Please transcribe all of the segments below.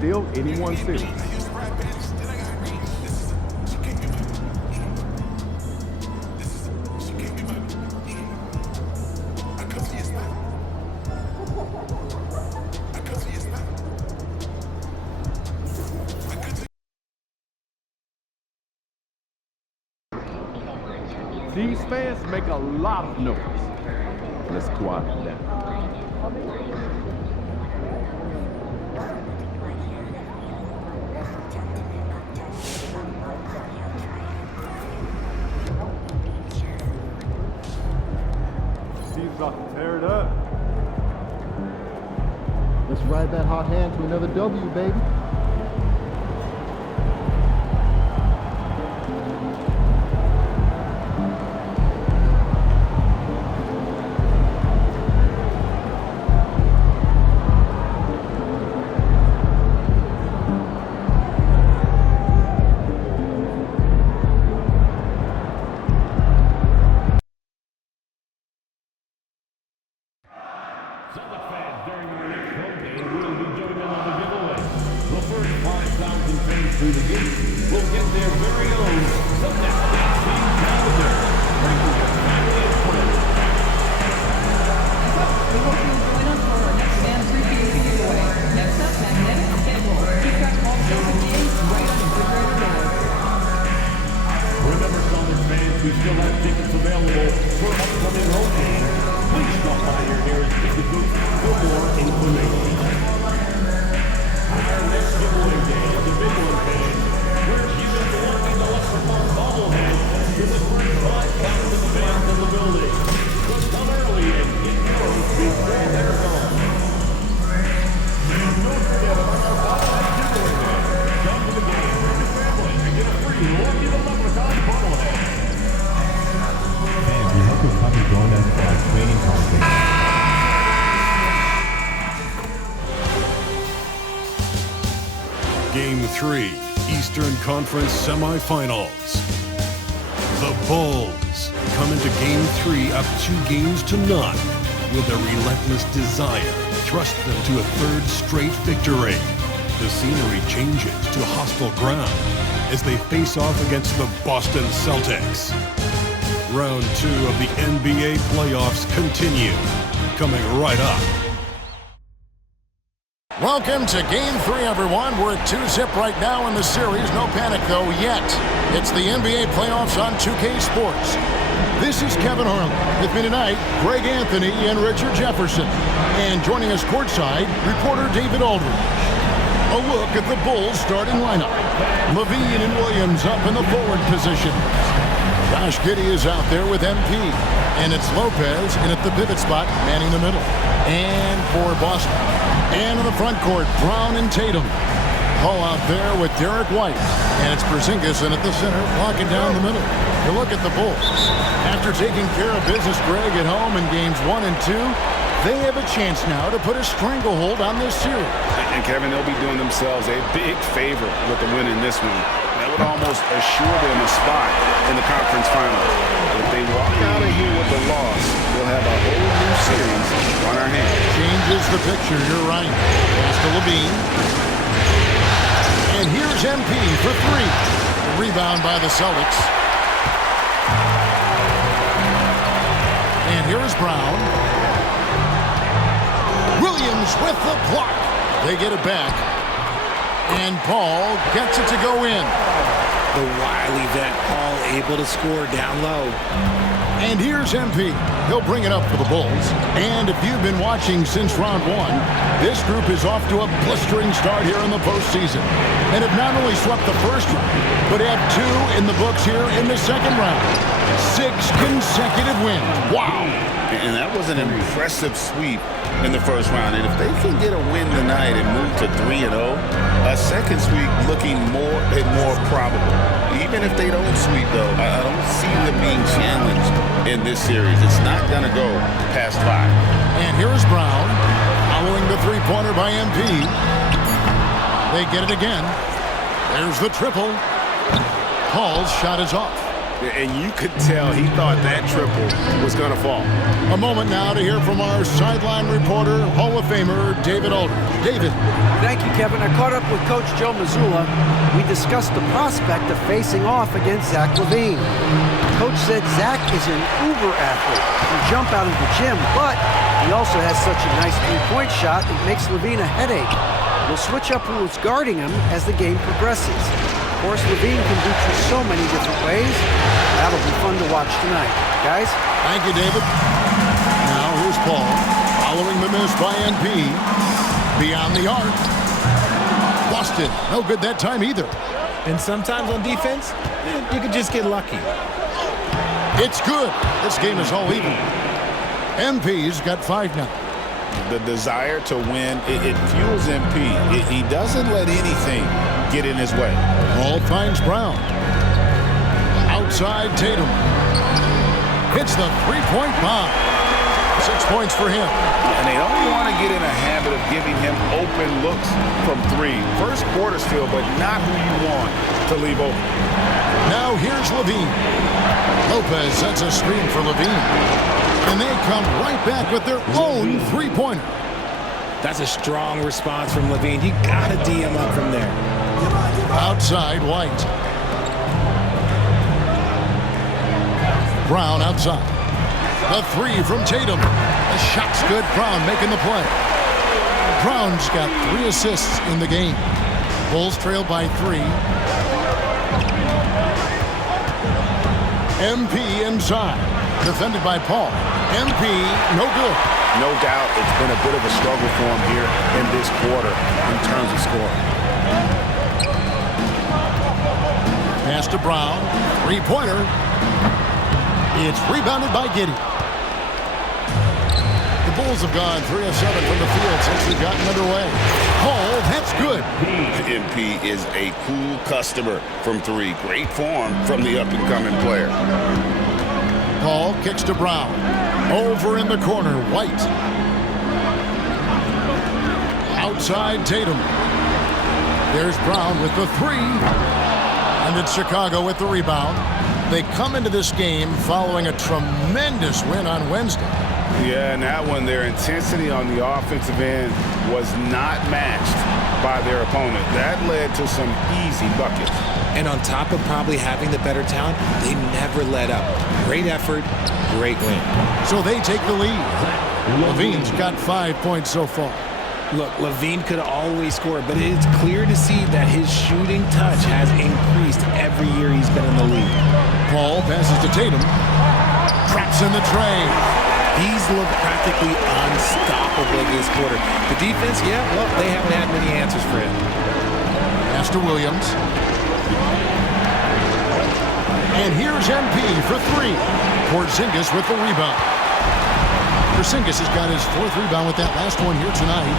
still anyone's series. These fans make a lot of noise. Let's quiet them down. Steve's about to tear it up. Let's ride that hot hand to another W, baby. Celtics fans during our next home game will be joining on the giveaway. The first 5,000 fans through the gate will get their very own Celtics team calendar. Bring your family and friends. We hope you'll join us for our next fan appreciation giveaway. Next up, magnetic schedule. Keep track of all Celtic games right on your refrigerator door. Remember, Celtics fans, we still have tickets available for upcoming home games. Please stop by your nearest ticket booth for more information. Our next giveaway day is the big one day, where you will be walking the electrical bobblehead to the first 5,000 fans in the building. So come early and get yours before they're gone. Don't forget about our bobblehead giveaway day. Come to the game with your family and get a free Lucky the Leprechaun bobblehead. Fans, we hope you'll come and join us for our training conference. Game 3, Eastern Conference semifinals. The Bulls come into Game 3 up 2-0 with a relentless desire thrust them to a third straight victory. The scenery changes to hostile ground as they face off against the Boston Celtics. Round 2 of the NBA playoffs continue, coming right up. Welcome to Game 3, everyone. We're at 2-0 right now in the series. No panic, though, yet. It's the NBA playoffs on 2K Sports. This is Kevin Harlan. With me tonight, Greg Anthony and Richard Jefferson. And joining us courtside, reporter David Aldridge. A look at the Bulls starting lineup. Levine and Williams up in the forward position. Josh Giddey is out there with MP. And it's Lopez in at the pivot spot, manning the middle. And for Boston. And in the front court, Brown and Tatum. Hall out there with Derek White. And it's Porzingis in at the center, locking down the middle. You look at the Bulls. After taking care of business, Greg, at home in games 1 and 2, they have a chance now to put a stranglehold on this series. And Kevin, they'll be doing themselves a big favor with the win in this one. That would almost assure them a spot in the conference final. If they walk out of here with a loss, we'll have a whole new series on our hands. Changes the picture, you're right. Pass to Levine. And here's MP for 3. The rebound by the Celtics. And here's Brown. Williams with the block. They get it back. And Paul gets it to go in. The wily vet Paul able to score down low. And here's MP. He'll bring it up for the Bulls. And if you've been watching since round 1, this group is off to a blistering start here in the postseason. And have not only swept the first round, but have 2 in the books here in the second round. 6 consecutive wins. Wow. And that was an impressive sweep in the first round. And if they can get a win tonight and move to 3-0, a second sweep looking more and more probable. Even if they don't sweep, though, I don't see them being challenged in this series. It's not going to go past 5. And here's Brown, following the three-pointer by MP. They get it again. There's the triple. Paul's shot is off. And you could tell he thought that triple was going to fall. A moment now to hear from our sideline reporter, Hall of Famer David Aldridge. David. Thank you, Kevin. I caught up with Coach Joe Mazzulla. We discussed the prospect of facing off against Zach LaVine. Coach said Zach is an uber athlete. He can jump out of the gym, but he also has such a nice three-point shot it makes LaVine a headache. We'll switch up who is guarding him as the game progresses. Of course, LaVine can do it so many different ways. That'll be fun to watch tonight. Guys? Thank you, David. Now here's Paul, following the miss by NP. Beyond the arc. Busted. No good that time either. And sometimes on defense, you could just get lucky. It's good. This game is all even. MP's got 5 now. The desire to win, it fuels MP. He doesn't let anything get in his way. Ball finds Brown. Outside Tatum. Hits the three-point bomb. 6 points for him. And they don't want to get in a habit of giving him open looks from 3. First quarter still, but not who you want to leave open. Now here's LaVine. Lopez sets a screen for LaVine. And they come right back with their own three-pointer. That's a strong response from LaVine. You got to D him up from there. Outside White. Brown outside. The 3 from Tatum. The shot's good. Brown making the play. Brown's got 3 assists in the game. Bulls trail by 3. MP inside. Defended by Paul. MP, no good. No doubt it's been a bit of a struggle for him here in this quarter in terms of scoring. Pass to Brown. Three-pointer. It's rebounded by Giddey. The Bulls have gone 3 of 7 from the field since they've gotten underway. Oh, that's good. MP is a cool customer from 3. Great form from the up-and-coming player. Paul kicks to Brown. Over in the corner, White. Outside Tatum. There's Brown with the 3. And it's Chicago with the rebound. They come into this game following a tremendous win on Wednesday. Yeah, and that one, their intensity on the offensive end was not matched by their opponent. That led to some easy buckets. And on top of probably having the better talent, they never let up. Great effort, great win. So they take the lead. LaVine's got 5 points so far. Look, LaVine could always score, but it's clear to see that his shooting touch has increased every year he's been in the league. Paul passes to Tatum. Traps in the tray. He's looked practically unstoppable this quarter. The defense, yeah, well, they haven't had many answers for him. Pass to Williams. And here's MP for 3. Porzingis with the rebound. Porzingis has got his 4th rebound with that last one here tonight.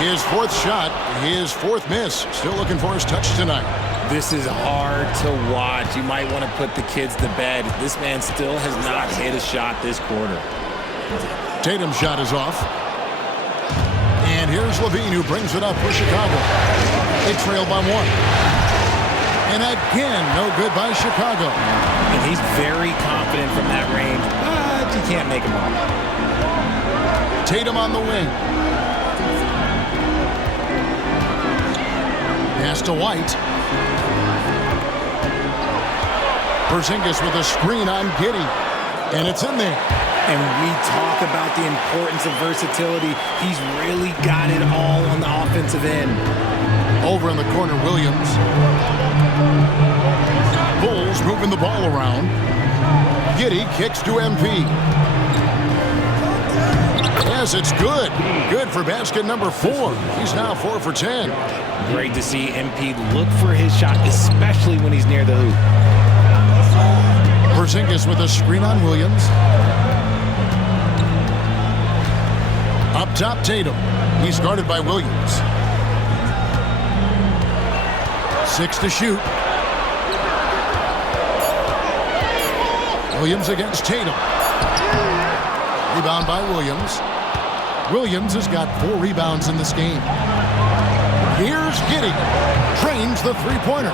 His 4th shot, his 4th miss. Still looking for his touch tonight. This is hard to watch. You might want to put the kids to bed. This man still has not hit a shot this quarter. Tatum's shot is off. And here's LaVine who brings it up for Chicago. They trail by 1. And again, no good by Chicago. And he's very confident from that range, but you can't make him all. Tatum on the wing. Pass to White. Porzingis with a screen on Giddey. And it's in there. And we talk about the importance of versatility. He's really got it all on the offensive end. Over in the corner, Williams. Bulls moving the ball around. Giddey kicks to MP. Yes, it's good. Good for basket number 4. He's now 4 for 10. Great to see MP look for his shot, especially when he's near the hoop. Porzingis with a screen on Williams. Up top, Tatum. He's guarded by Williams. 6 to shoot. Williams against Tatum. Rebound by Williams. Williams has got 4 rebounds in this game. Here's Giddey. Trains the three-pointer.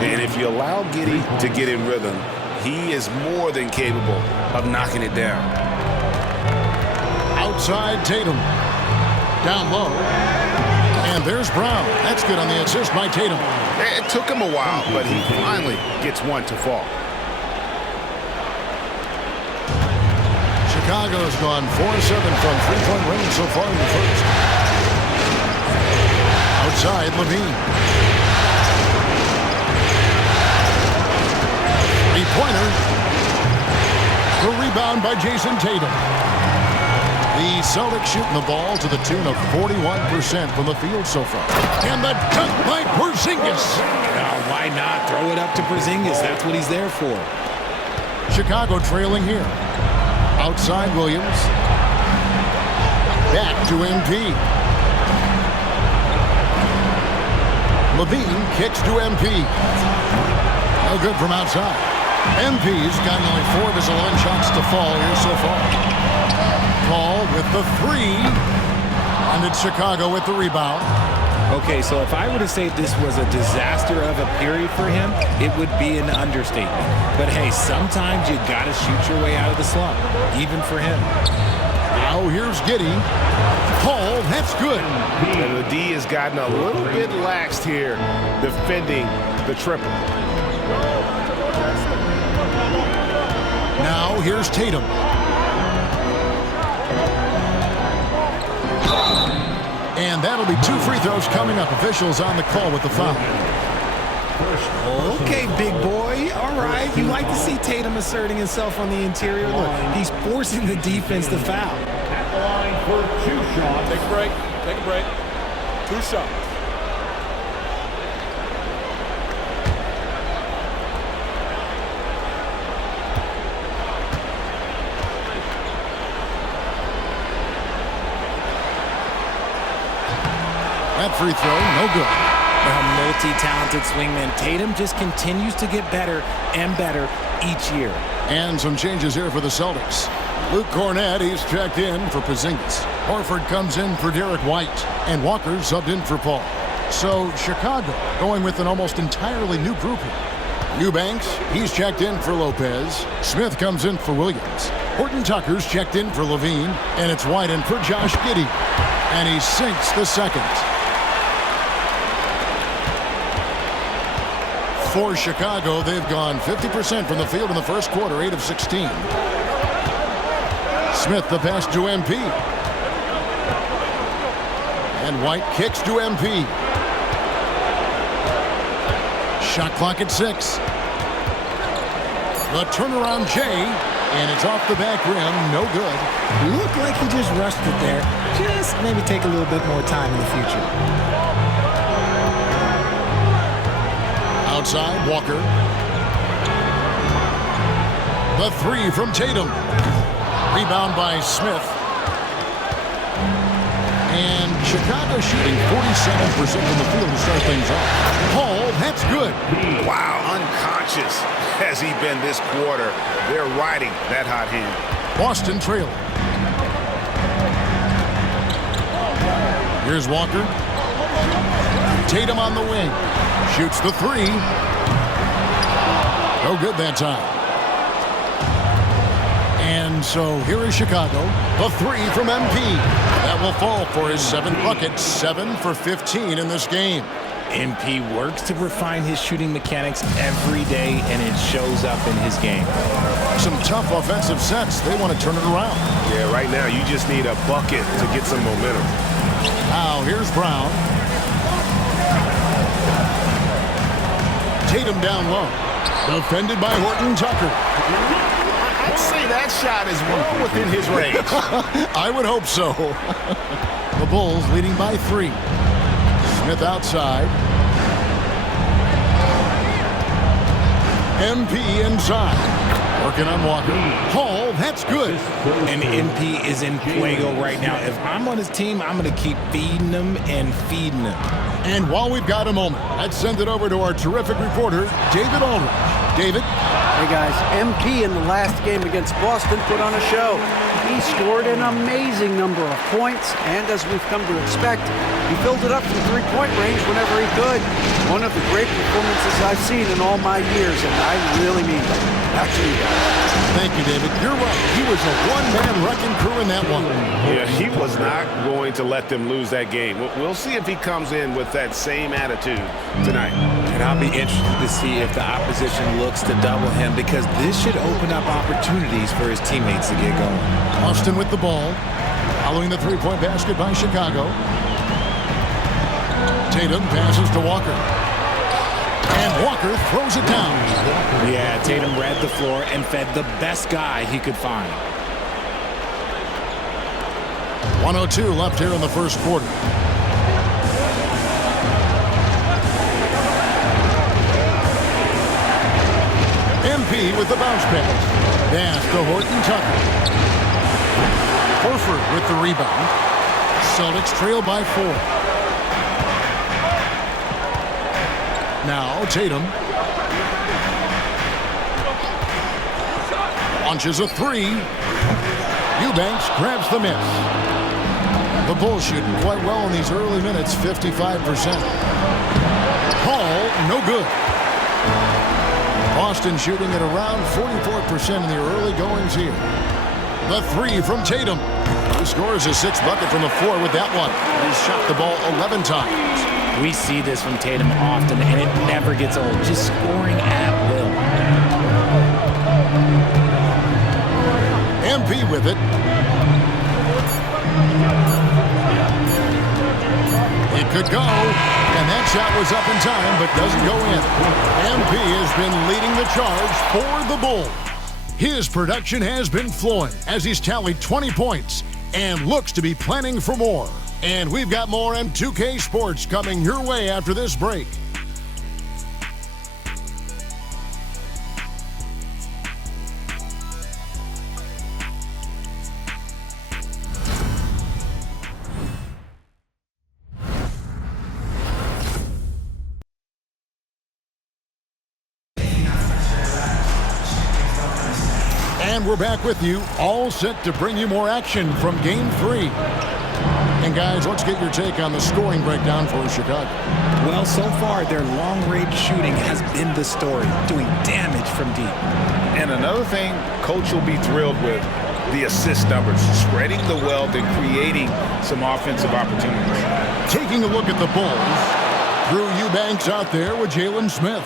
And if you allow Giddey to get in rhythm, he is more than capable of knocking it down. Outside Tatum. Down low. And there's Brown. That's good on the assist by Tatum. It took him a while, but he finally gets one to fall. Chicago's gone 4-7 from three-point range so far in the first. Outside Levine. Three-pointer. The rebound by Jason Tatum. The Celtics shooting the ball to the tune of 41% from the field so far. And the dunk by Porzingis. Why not? Throw it up to Porzingis. That's what he's there for. Chicago trailing here. Outside Williams. Back to MP. Levine kicks to MP. No good from outside. MP's gotten only 4 of his 11 shots to fall here so far. Paul with the 3. And it's Chicago with the rebound. Okay, so if I were to say this was a disaster of a period for him, it would be an understatement. But hey, sometimes you got to shoot your way out of the slump, even for him. Now here's Giddey. Paul, that's good. And the D has gotten a little bit laxed here defending the triple. Now here's Tatum. And that'll be 2 free throws coming up. Officials on the call with the foul. Okay, big boy. All right. You like to see Tatum asserting himself on the interior. Look, he's forcing the defense to foul. At the line for 2 shots. Take a break. Take a break. 2 shots. That free throw, no good. A multi-talented swingman. Tatum just continues to get better and better each year. And some changes here for the Celtics. Luke Cornett, he's checked in for Porzingis. Horford comes in for Derek White. And Walker subbed in for Paul. So Chicago going with an almost entirely new group here. Eubanks, he's checked in for Lopez. Smith comes in for Williams. Horton Tucker's checked in for Levine. And it's White in for Josh Giddey. And he sinks the second. For Chicago, they've gone 50% from the field in the first quarter, 8 of 16. Smith the pass to MP. And White kicks to MP. Shot clock at 6. The turnaround Jay, and it's off the back rim, no good. Looked like he just rushed it there. Just maybe take a little bit more time in the future. Outside, Walker. The 3 from Tatum. Rebound by Smith. And Chicago shooting 47% from the field to start things off. Paul, that's good. Wow, unconscious has he been this quarter. They're riding that hot hand. Boston trailing. Here's Walker. Tatum on the wing. Shoots the 3. No good that time. And so here is Chicago. The 3 from MP. That will fall for his 7th bucket. 7 for 15 in this game. MP works to refine his shooting mechanics every day, and it shows up in his game. Some tough offensive sets. They want to turn it around. Yeah, right now you just need a bucket to get some momentum. Now here's Brown. Tatum down low. Defended by Horton Tucker. I'd say that shot is well within his range. I would hope so. The Bulls leading by 3. Smith outside. MP inside. Working on Walker. Hall, that's good. And MP is in fuego right now. If I'm on his team, I'm going to keep feeding him and feeding him. And while we've got a moment, let's send it over to our terrific reporter, David Aldridge. David. Hey guys, MP in the last game against Boston put on a show. He scored an amazing number of points, and as we've come to expect, he filled it up from three-point range whenever he could. One of the great performances I've seen in all my years, and I really mean that. Back to you guys. Thank you, David. You're right. He was a one-man wrecking crew in that one. Yeah, he was not going to let them lose that game. We'll see if he comes in with that same attitude tonight. And I'll be interested to see if the opposition looks to double him, because this should open up opportunities for his teammates to get going. Austin with the ball, following the three-point basket by Chicago. Tatum passes to Walker. And Walker throws it down. Yeah, Tatum read the floor and fed the best guy he could find. 1:02 left here in the first quarter. MP with the bounce pass. Pass to Horton Tucker. Horford with the rebound. Celtics trail by 4. Now Tatum. Launches a 3. Eubanks grabs the miss. The Bulls shooting quite well in these early minutes, 55%. Hall, no good. Boston shooting at around 44% in the early goings here. The 3 from Tatum. He scores his 6th bucket from the floor with that one. He's shot the ball 11 times. We see this from Tatum often, and it never gets old. Just scoring at will. MP with it. It could go, and that shot was up in time, but doesn't go in. MP has been leading the charge for the Bulls. His production has been flowing as he's tallied 20 points and looks to be planning for more. And we've got more M2K Sports coming your way after this break. And we're back with you, all set to bring you more action from Game 3. And guys, let's get your take on the scoring breakdown for Chicago. Well, so far, their long-range shooting has been the story, doing damage from deep. And another thing Coach will be thrilled with, the assist numbers, spreading the wealth and creating some offensive opportunities. Taking a look at the Bulls, Drew Eubanks out there with Jalen Smith.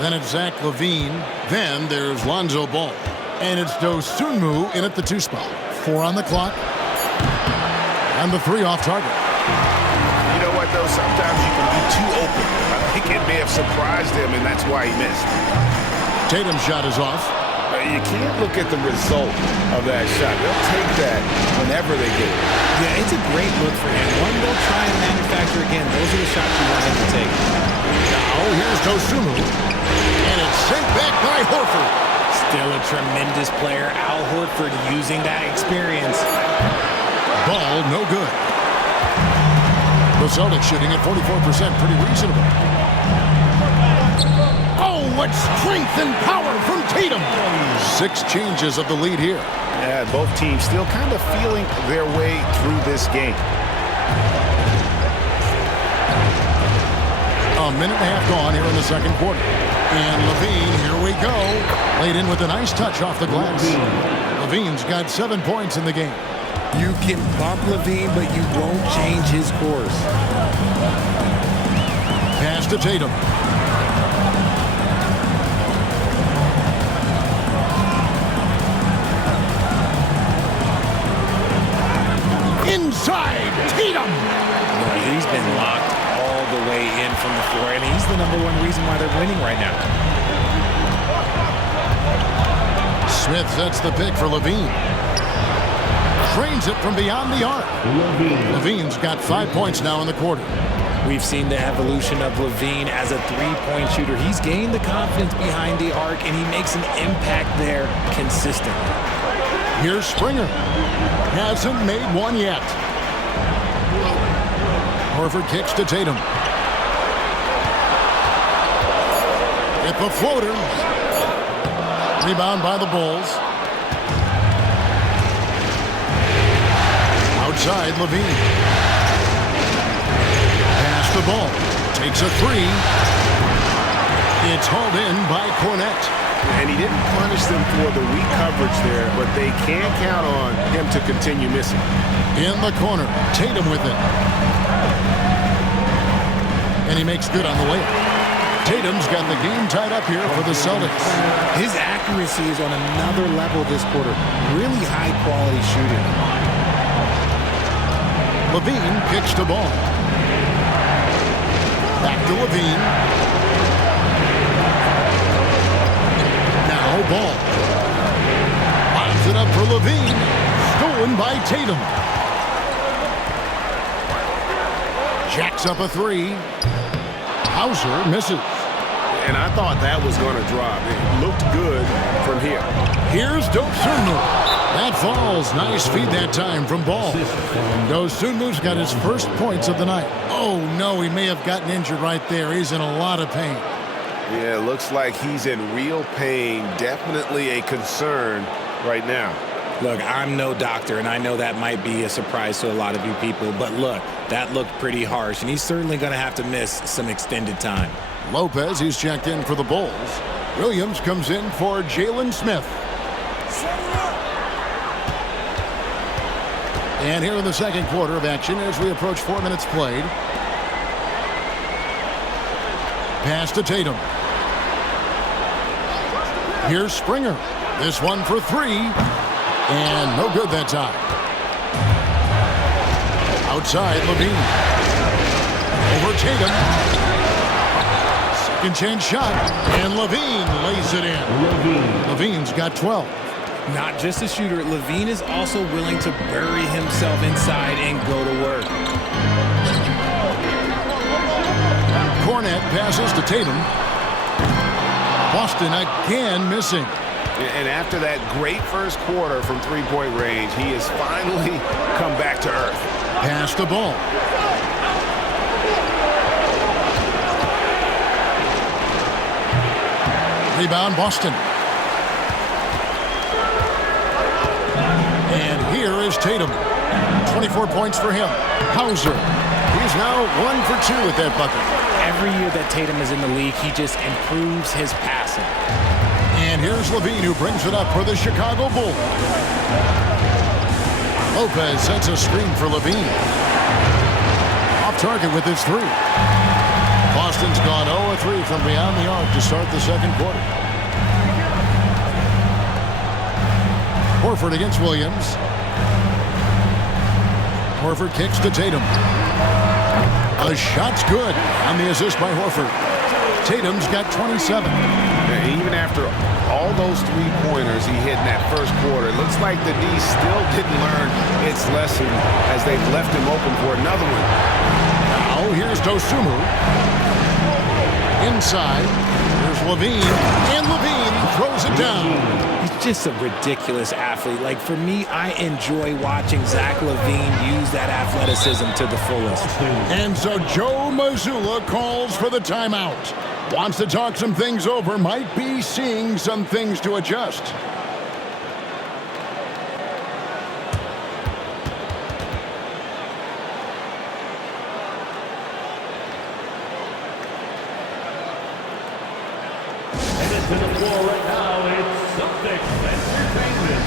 Then it's Zach LaVine. Then there's Lonzo Ball. And it's Dosunmu in at the 2 spot. 4 on the clock. And the 3 off target. You know what, though? Sometimes you can be too open. I think it may have surprised him, and that's why he missed. Tatum's shot is off. You can't look at the result of that shot. They'll take that whenever they get it. Yeah, it's a great look for him. One they'll try and manufacture again. Those are the shots you want him to take. Now here's Dosunmu. And it's sent back by Horford. Still a tremendous player. Al Horford using that experience. Ball no good. The Celtics shooting at 44%, pretty reasonable. Oh, what strength and power from Tatum. 6 changes of the lead here. Yeah, both teams still kind of feeling their way through this game. A minute and a half gone here in the second quarter. And LaVine, here we go. Laid in with a nice touch off the glass. LaVine's got 7 points in the game. You can bump LaVine, but you won't change his course. Pass to Tatum. Inside, Tatum! Well, he's been locked all the way in from the floor, and he's the #1 reason why they're winning right now. Smith sets the pick for LaVine. Trains it from beyond the arc. LaVine's got 5 points now in the quarter. We've seen the evolution of LaVine as a three-point shooter. He's gained the confidence behind the arc, and he makes an impact there consistently. Here's Springer. Hasn't made one yet. Horford kicks to Tatum. At the floater. Rebound by the Bulls. Outside, Levine. Pass the ball. Takes a three. It's hauled in by Cornette. And he didn't punish them for the weak coverage there, but they can't count on him to continue missing. In the corner, Tatum with it. And he makes good on the layup. Tatum's got the game tied up here for the Celtics. His accuracy is on another level this quarter. Really high-quality shooting. Levine kicks the ball. Back to Levine. Now ball. Lines it up for Levine. Stolen by Tatum. Jacks up a three. Hauser misses. And I thought that was going to drop. It looked good from here. Here's Dosunmu. That falls. Nice feed that time from Ball. Dosunmu's got his first points of the night. Oh, no, he may have gotten injured right there. He's in a lot of pain. Yeah, it looks like he's in real pain. Definitely a concern right now. Look, I'm no doctor, and I know that might be a surprise to a lot of you people, but look, that looked pretty harsh, and he's certainly going to have to miss some extended time. Lopez, he's checked in for the Bulls. Williams comes in for Jalen Smith. And here in the second quarter of action as we approach 4 minutes played. Pass to Tatum. Here's Springer. This one for three. And no good that time. Outside, Levine. Over Tatum. Second chance shot. And Levine lays it in. Levine's got 12. Not just a shooter, Levine is also willing to bury himself inside and go to work. Cornette passes to Tatum. Boston again missing. And after that great first quarter from three-point range, he has finally come back to earth. Pass the ball. Rebound, Boston. And here is Tatum. 24 points for him. Hauser. He's now 1 for 2 with that bucket. Every year that Tatum is in the league, he just improves his passing. And here's Levine, who brings it up for the Chicago Bulls. Lopez sets a screen for Levine. Off target with his three. Boston's gone 0-3 from beyond the arc to start the second quarter. Horford against Williams. Horford kicks to Tatum. A shot's good on the assist by Horford. Tatum's got 27. And even after all those three-pointers he hit in that first quarter, it looks like the D still didn't learn its lesson as they've left him open for another one. Now here's Dosunmu. Inside. Here's Levine. And Levine throws it down. He's just a ridiculous athlete. Like, for me, I enjoy watching Zach LaVine use that athleticism to the fullest. And so Joe Mazzulla calls for the timeout. Wants to talk some things over. Might be seeing some things to adjust. Headed to the floor right now, it's Celtics Entertainment.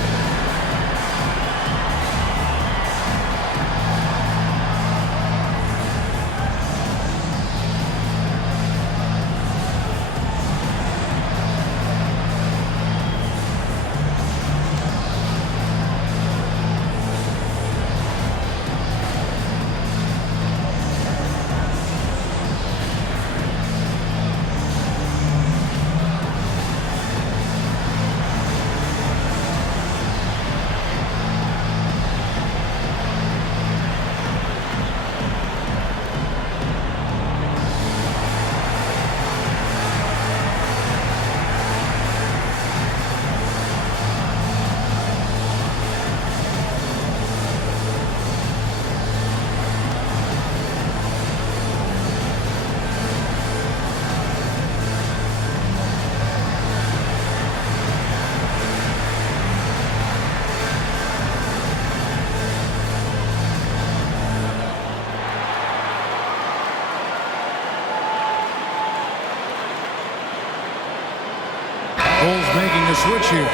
Bulls making a switch here.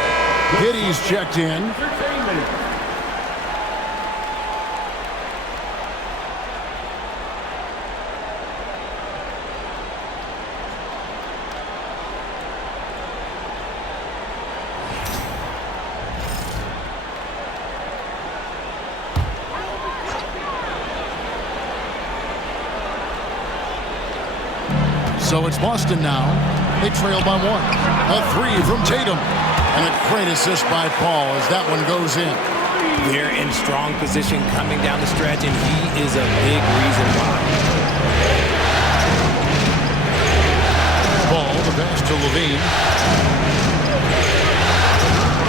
Hitty's checked in. So it's Boston now. They trail by 1. A 3 from Tatum. And a great assist by Paul as that one goes in. They're in strong position coming down the stretch, and he is a big reason why. Ball, the pass to Levine.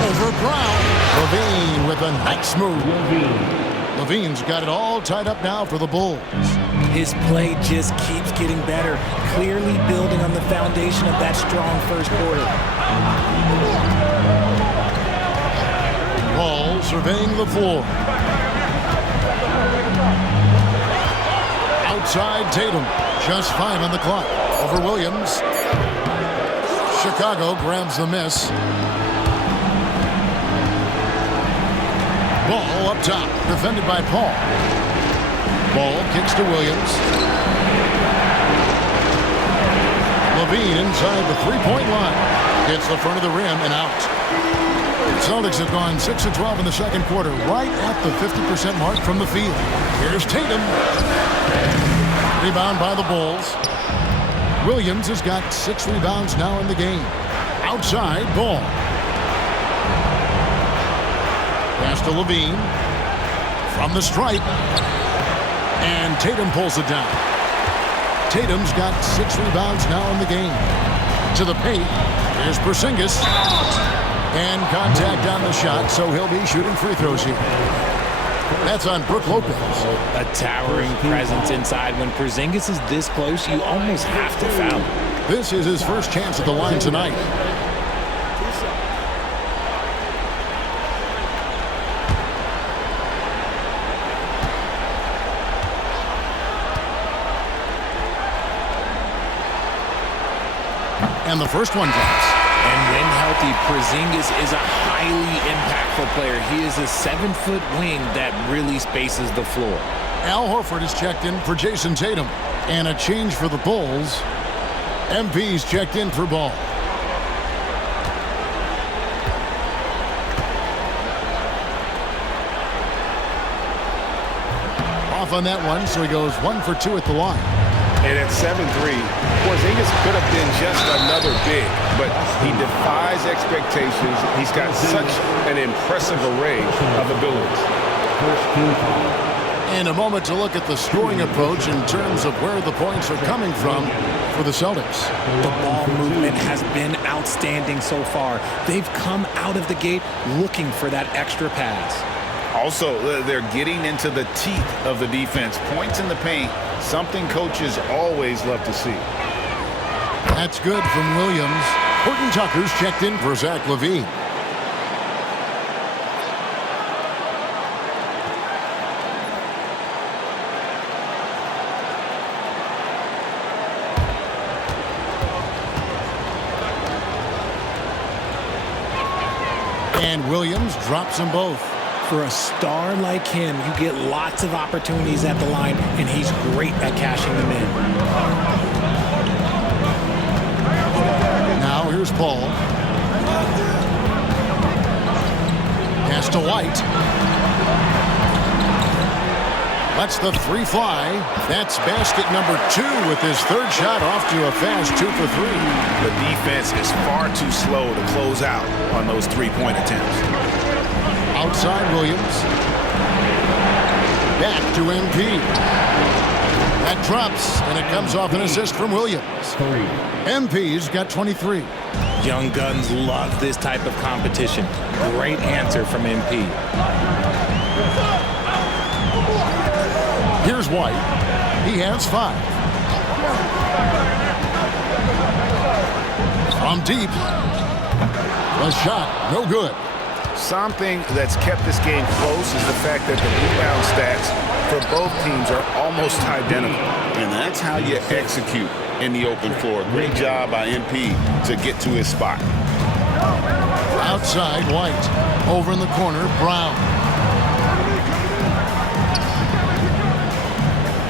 Over Brown. Levine with a nice move. Levine's got it all tied up now for the Bulls. His play just keeps getting better, clearly building on the foundation of that strong first quarter. Ball surveying the floor. Outside Tatum. Just 5 on the clock. Over Williams. Chicago grabs the miss. Ball up top. Defended by Paul. Ball kicks to Williams. Levine inside the three-point line. Hits the front of the rim and out. Celtics have gone 6 of 12 in the second quarter, right at the 50% mark from the field. Here's Tatum. Rebound by the Bulls. Williams has got 6 rebounds now in the game. Outside, Ball. Pass to Levine. From the stripe. And Tatum pulls it down. Tatum's got 6 rebounds now in the game. To the paint. Here's Porzingis. And contact on the shot, so he'll be shooting free throws here. That's on Brook Lopez. A towering presence inside. When Porzingis is this close, you almost have to foul him. This is his first chance at the line tonight. And the first one drops. And when healthy, Porzingis is a highly impactful player. He is a 7-foot wing that really spaces the floor. Al Horford is checked in for Jason Tatum. And a change for the Bulls. MP's checked in for Ball. Off on that one, so he goes 1 for 2 at the line. And at 7'3", Porzingis could have been just another big, but he defies expectations. He's got such an impressive array of abilities. And a moment to look at the scoring approach in terms of where the points are coming from for the Celtics. The ball movement has been outstanding so far. They've come out of the gate looking for that extra pass. Also, they're getting into the teeth of the defense. Points in the paint, something coaches always love to see. That's good from Williams. Horton Tucker's checked in for Zach LaVine. And Williams drops them both. For a star like him, you get lots of opportunities at the line, and he's great at cashing them in. Now here's Paul. Pass to White. Lets the 3 fly. That's basket number 2 with his third shot off to a fast 2 for 3. The defense is far too slow to close out on those 3-point attempts. Outside Williams. Back to MP. That drops, and it comes off an assist from Williams. MP's got 23. Young guns love this type of competition. Great answer from MP. Here's White. He has 5. From deep. The shot, no good. Something that's kept this game close is the fact that the rebound stats for both teams are almost identical. And that's how you execute in the open floor. Great job by MP to get to his spot. Outside, White. Over in the corner, Brown.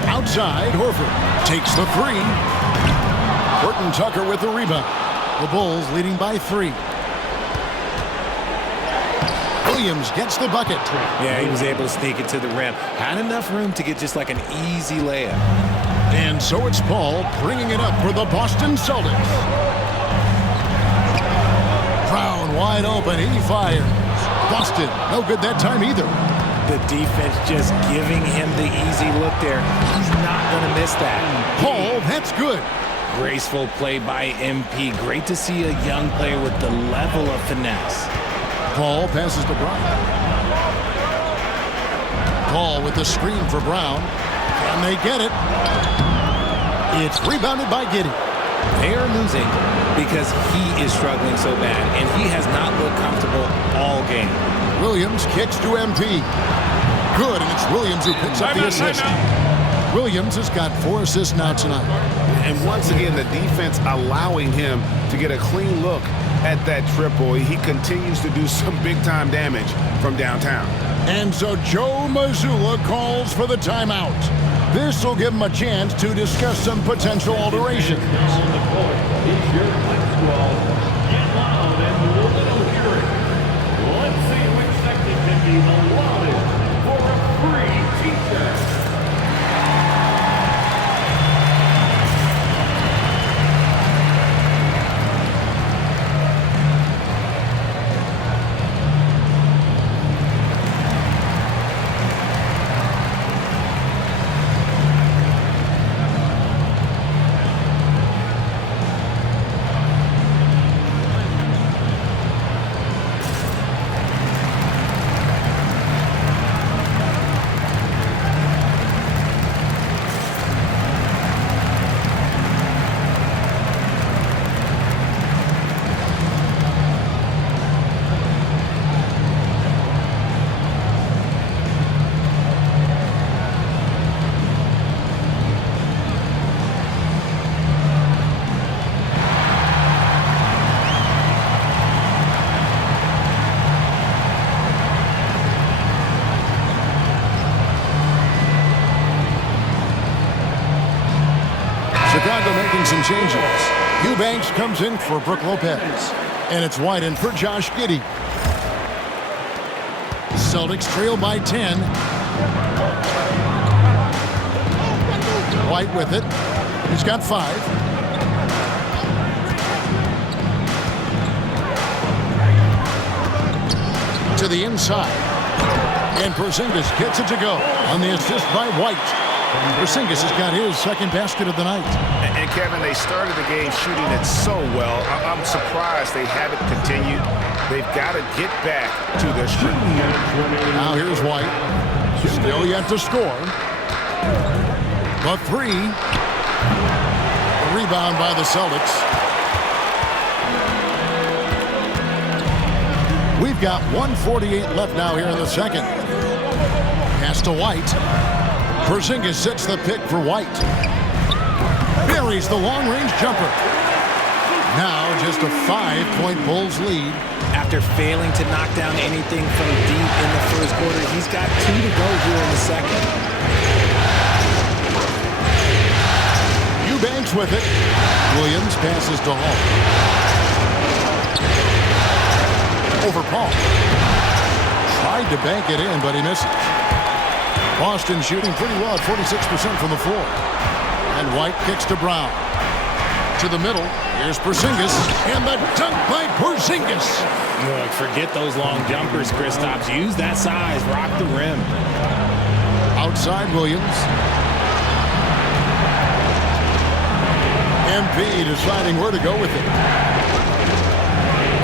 Outside, Horford takes the three. Burton Tucker with the rebound. The Bulls leading by 3. Williams gets the bucket. Yeah, he was able to sneak it to the rim. Had enough room to get just like an easy layup. And so it's Paul bringing it up for the Boston Celtics. Brown wide open. He fires. Boston, no good that time either. The defense just giving him the easy look there. He's not going to miss that. Paul, that's good. Graceful play by MP. Great to see a young player with the level of finesse. Paul passes to Brown. Paul with the screen for Brown. Can they get it? It's rebounded by Giddey. They are losing because he is struggling so bad, and he has not looked comfortable all game. Williams kicks to MP. Good, and it's Williams who picks up the assist. Williams has got 4 assists now tonight. And once again, the defense allowing him to get a clean look at that triple. He continues to do some big-time damage from downtown. And so Joe Mazzulla calls for the timeout. This will give him a chance to discuss some potential alterations. Let's see who expected to be allotted for a free t-shirt. Chicago making some changes. Eubanks comes in for Brook Lopez. And it's White in for Josh Giddey. Celtics trail by 10. White with it. He's got 5. To the inside. And Porzingis gets it to go on the assist by White. Porzingis has got his second basket of the night. And Kevin, they started the game shooting it so well. I'm surprised they haven't continued. They've got to get back to their strength. Now here's White. Still yet to score. The 3. A rebound by the Celtics. We've got 1:48 left now here in the second. Pass to White. Porzingis sets the pick for White. Buries the long-range jumper. Now just a 5-point Bulls lead. After failing to knock down anything from deep in the first quarter, he's got 2 to go here in the second. Eubanks with it. Williams passes to Hall. Over Paul. Tried to bank it in, but he misses. Boston shooting pretty well at 46% from the floor. And White kicks to Brown. To the middle. Here's Porzingis. And the dunk by Porzingis. Look, forget those long jumpers, Kristaps. Use that size. Rock the rim. Outside Williams. MP deciding where to go with it.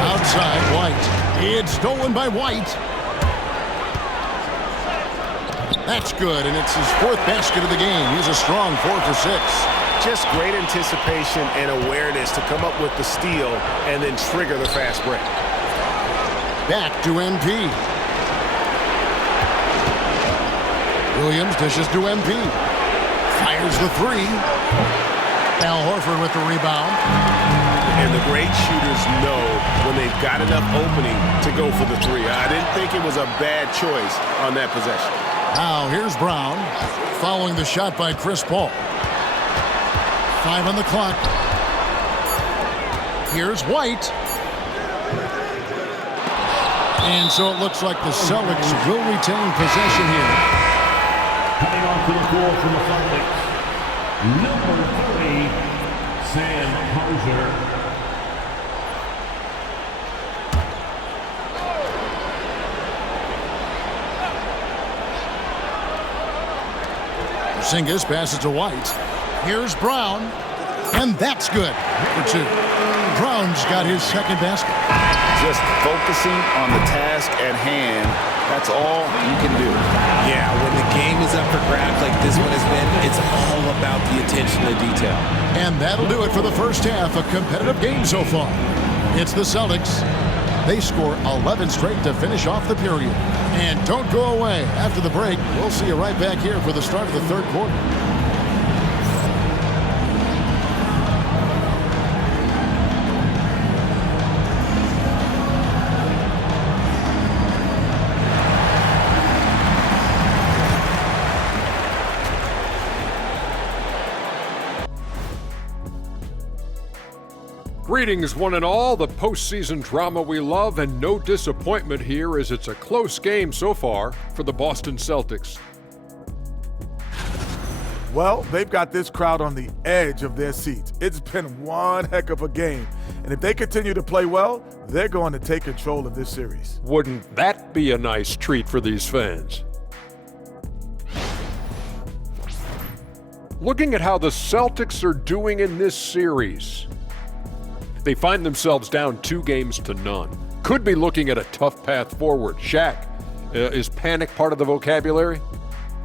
Outside White. It's stolen by White. That's good, and it's his 4th basket of the game. He's a strong 4 for 6. Just great anticipation and awareness to come up with the steal and then trigger the fast break. Back to MP. Williams dishes to MP. Fires the 3. Al Horford with the rebound. And the great shooters know when they they've got enough opening to go for the three. I didn't think it was a bad choice on that possession. Now here's Brown following the shot by Chris Paul. 5 on the clock. Here's White. And so it looks like the Celtics will retain possession here. Coming onto the floor from the Celtics, number 30, Sam Hauser. Porzingis passes to White. Here's Brown. And that's good for 2. Brown's got his second basket. Just focusing on the task at hand. That's all you can do. Yeah, when the game is up for grabs like this one has been, it's all about the attention to detail. And that'll do it for the first half. A competitive game so far. It's the Celtics. They score 11 straight to finish off the period. And don't go away. After the break, we'll see you right back here for the start of the third quarter. Greetings, one and all. The postseason drama we love, and no disappointment here as it's a close game so far for the Boston Celtics. Well, they've got this crowd on the edge of their seats. It's been one heck of a game. And if they continue to play well, they're going to take control of this series. Wouldn't that be a nice treat for these fans? Looking at how the Celtics are doing in this series, they find themselves down 2-0. Could be looking at a tough path forward. Shaq, is panic part of the vocabulary?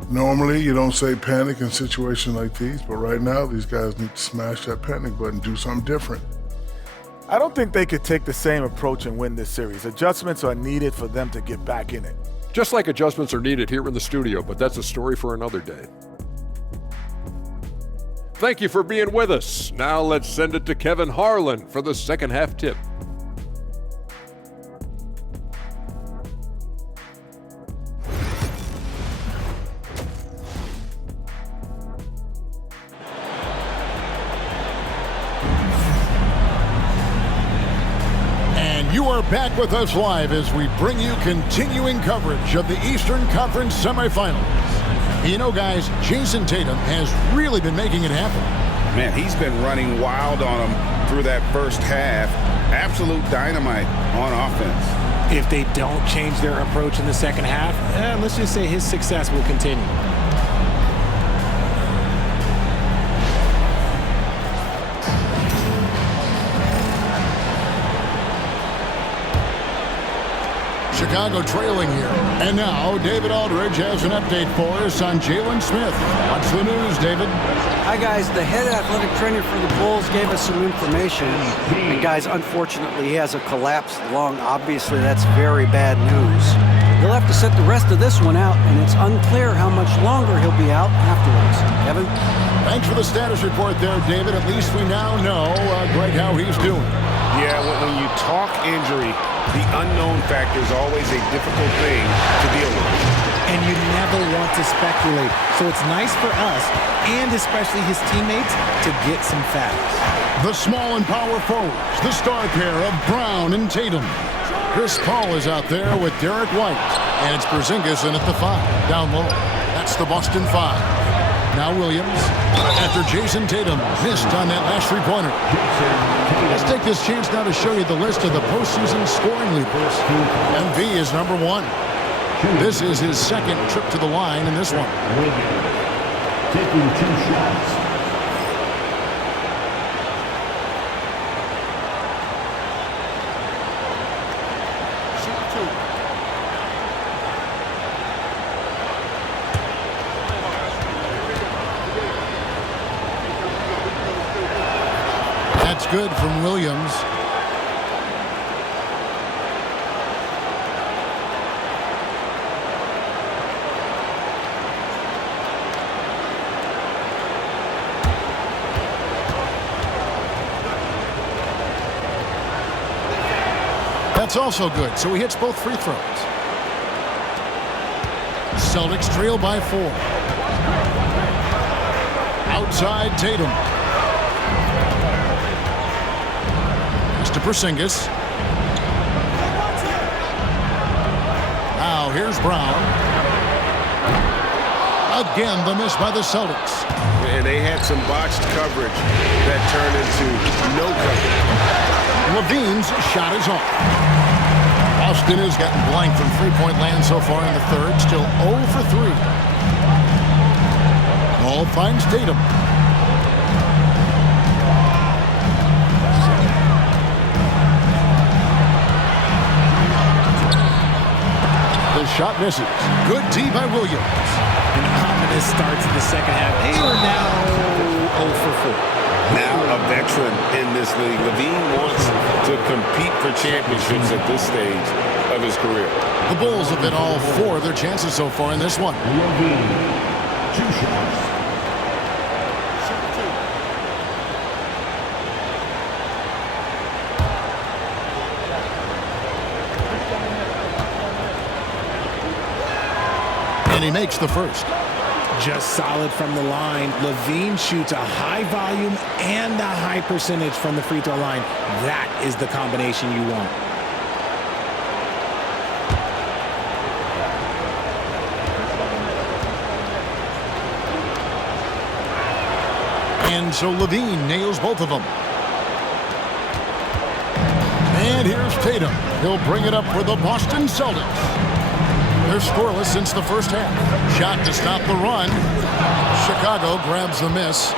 Normally, you don't say panic in situations like these, but right now, these guys need to smash that panic button, do something different. I don't think they could take the same approach and win this series. Adjustments are needed for them to get back in it. Just like adjustments are needed here in the studio, but that's a story for another day. Thank you for being with us. Now let's send it to Kevin Harlan for the second half tip. And you are back with us live as we bring you continuing coverage of the Eastern Conference semifinals. You know, guys, Jason Tatum has really been making it happen. Man, he's been running wild on them through that first half. Absolute dynamite on offense. If they don't change their approach in the second half, let's just say his success will continue. Chicago trailing here. And now, David Aldridge has an update for us on Jalen Smith. What's the news, David? Hi, guys. The head athletic trainer for the Bulls gave us some information. And, guys, unfortunately, he has a collapsed lung. Obviously, that's very bad news. He'll have to sit the rest of this one out, and it's unclear how much longer he'll be out afterwards. Kevin? Thanks for the status report there, David. At least we now know, Greg, how he's doing. Yeah, when you talk injury, the unknown factor is always a difficult thing to deal with. And you never want to speculate. So it's nice for us, and especially his teammates, to get some facts. The small and power forwards, the star pair of Brown and Tatum. Chris Paul is out there with Derek White. And it's Porzingis in at the 5, down low. That's the Boston 5. Now Williams, after Jason Tatum missed on that last three-pointer. Let's take this chance now to show you the list of the postseason scoring leaders. MV is number 1. This is his second trip to the line in this one. Taking 2 shots. That's good from Williams. That's also good, so he hits both free throws. Celtics trail by 4. Outside Tatum. Pass to Porzingis. Now here's Brown. Again, the miss by the Celtics. And they had some botched coverage that turned into no coverage. Levine's shot is off. Austin has gotten blank from three-point land so far in the third. Still 0 for 3. Ball finds Tatum. The shot misses. Good D by Williams. An ominous start to the second half. They are now 0 for 4. Now a veteran in this league. Levine wants to compete for championships at this stage of his career. The Bulls have been all 4 of their chances so far in this one. Levine, 2 shots. And he makes the first. Just solid from the line. Levine shoots a high volume and a high percentage from the free throw line. That is the combination you want. And so Levine nails both of them. And here's Tatum. He'll bring it up for the Boston Celtics. They're scoreless since the first half. Shot to stop the run. Chicago grabs the miss.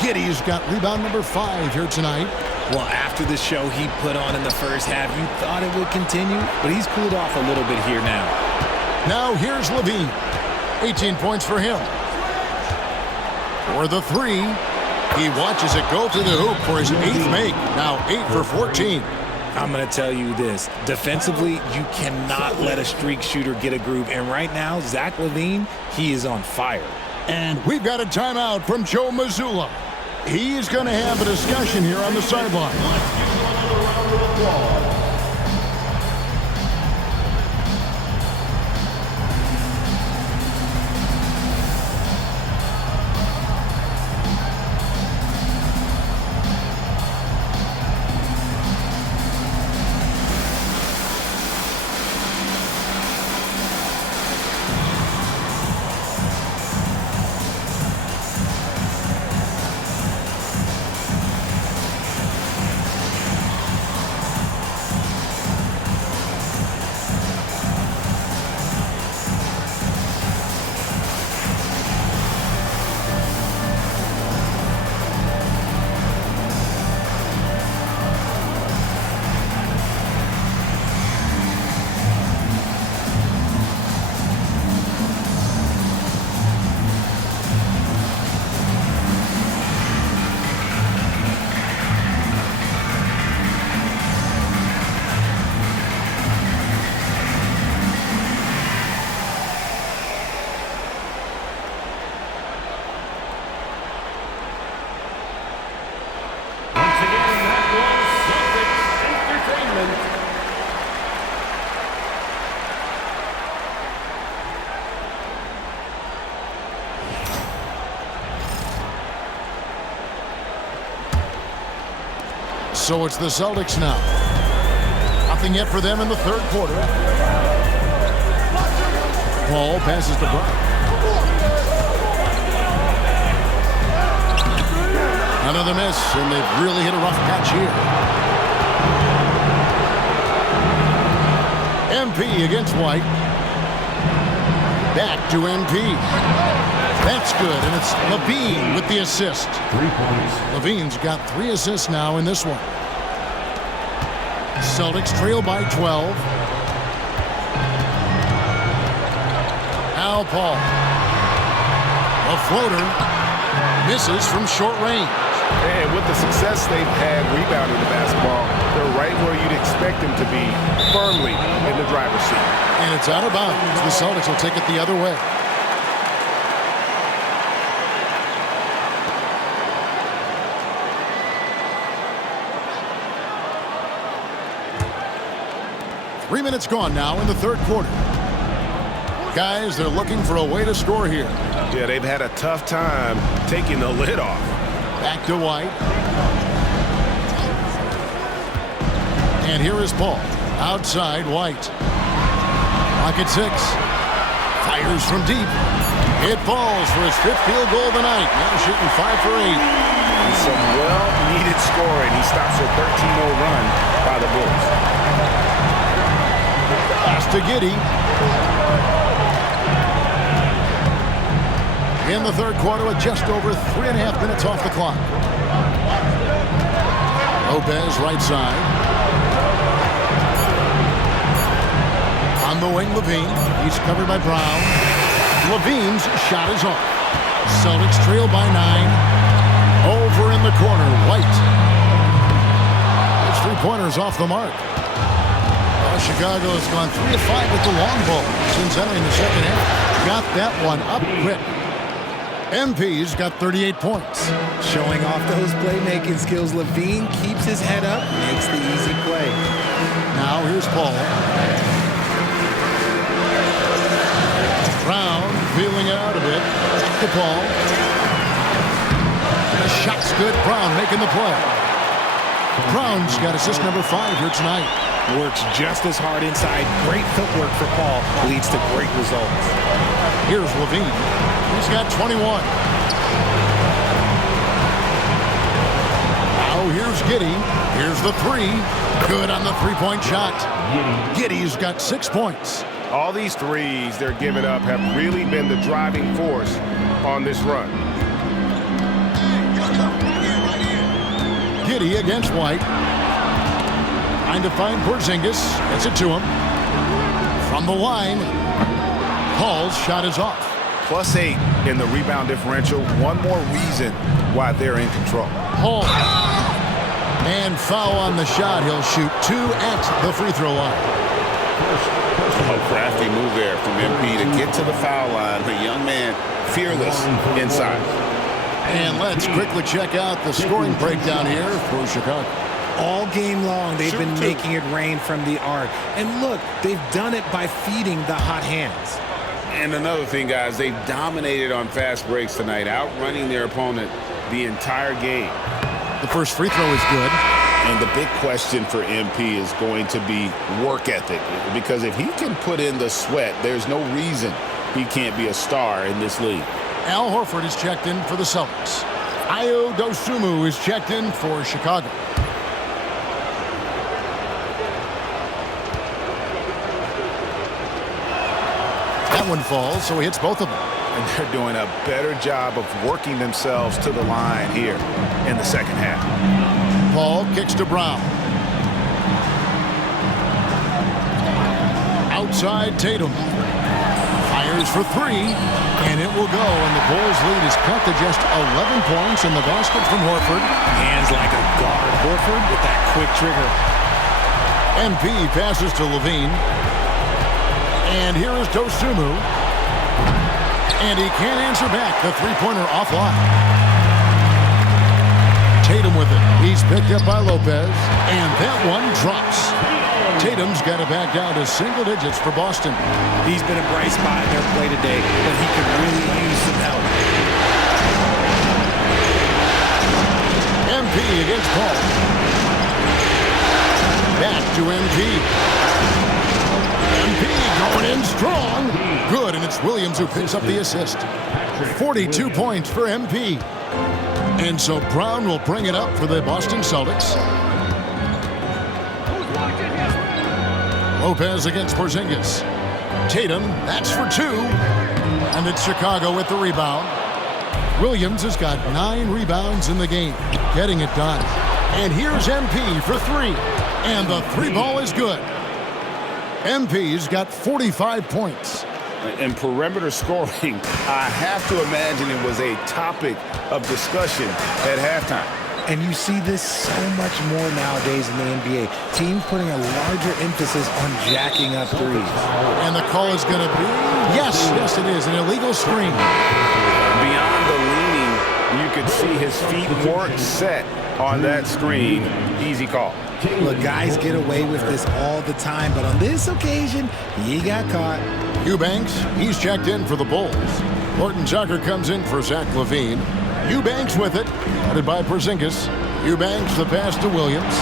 Giddey's got rebound number 5 here tonight. Well, after the show he put on in the first half, you thought it would continue, but he's cooled off a little bit here now. Now here's Levine. 18 points for him. For the 3, he watches it go through the hoop for his 8th make. Now 8 for 14. I'm going to tell you this. Defensively, you cannot let a streak shooter get a groove. And right now, Zach LaVine, he is on fire. And we've got a timeout from Joe Mazzulla. He's going to have a discussion here on the sideline. Let's give him another round of applause. So it's the Celtics now. Nothing yet for them in the third quarter. Ball passes to Brown. Another miss, and they've really hit a rough patch here. MP against White. Back to MP. That's good, and it's Levine with the assist. 3 points. Levine's got 3 assists now in this one. Celtics trail by 12. Al Paul. A floater. Misses from short range. And with the success they've had rebounding the basketball, they're right where you'd expect them to be, firmly in the driver's seat. And it's out of bounds. The Celtics will take it the other way. 3 minutes gone now in the third quarter. Guys, they're looking for a way to score here. Yeah, they've had a tough time taking the lid off. Back to White. And here is Paul. Outside, White. Clock at 6. Fires from deep. It falls for his 5th field goal of the night. Now shooting 5 for 8. And some well-needed scoring. He stops a 13-0 run by the Bulls. Pass to Giddey. In the third quarter with just over 3.5 minutes off the clock. Lopez, right side. On the wing, Levine. He's covered by Brown. Levine's shot is off. Celtics trail by 9. Over in the corner, White. His three-pointers off the mark. Chicago has gone 3 of 5 with the long ball since entering the second half. Got that one up quick. MP's got 38 points. Showing off those playmaking skills, Levine keeps his head up, makes the easy play. Now here's Paul. Brown feeling it out a bit. Back to Paul. And the shot's good. Brown making the play. Brown's got assist number 5 here tonight. Works just as hard inside. Great footwork for Paul. Leads to great results. Here's Levine. He's got 21. Now here's Giddey. Here's the 3. Good on the three-point shot. Giddey's got 6 points. All these threes they're giving up have really been the driving force on this run. Giddey against White. Trying to find Porzingis. Gets it to him. From the line. Paul's shot is off. +8 in the rebound differential. One more reason why they're in control. Paul. And foul on the shot. He'll shoot 2 at the free throw line. Oh, crafty move there from MP to get to the foul line. The young man fearless inside. And let's quickly check out the scoring breakdown here for Chicago. All game long, they've been making it rain from the arc. And look, they've done it by feeding the hot hands. And another thing, guys, they've dominated on fast breaks tonight, outrunning their opponent the entire game. The first free throw is good. And the big question for MP is going to be work ethic. Because if he can put in the sweat, there's no reason he can't be a star in this league. Al Horford is checked in for the Celtics. Ayo Dosunmu is checked in for Chicago. That one falls, so he hits both of them. And they're doing a better job of working themselves to the line here in the second half. Paul kicks to Brown. Outside Tatum. Fires for 3, and it will go. And the Bulls lead is cut to just 11 points in the basket from Horford. Hands like a guard. Horford with that quick trigger. MP passes to Levine. And here is Dosunmu. And he can't answer back. The three-pointer offline. Tatum with it. He's picked up by Lopez. And that one drops. Tatum's got it back down to single digits for Boston. He's been a bright spot in their play today, but he could really use some help. MP against Paul. Back to MP. MP going in strong. Good, and it's Williams who picks up the assist. 42 points for MP. And so Brown will bring it up for the Boston Celtics. Lopez against Porzingis. Tatum, that's for 2. And it's Chicago with the rebound. Williams has got 9 rebounds in the game, getting it done. And here's MP for 3. And the 3 ball is good. MP's got 45 points. And perimeter scoring, I have to imagine it was a topic of discussion at halftime. And you see this so much more nowadays in the NBA. Teams putting a larger emphasis on jacking up threes. And the call is going to be, yes, it is, an illegal screen. Beyond the leaning, you could see his feet weren't set on that screen. Easy call. Look, guys get away with this all the time, but on this occasion, he got caught. Eubanks, he's checked in for the Bulls. Horton Tucker comes in for Zach LaVine. Eubanks with it, headed by Porzingis. Eubanks the pass to Williams.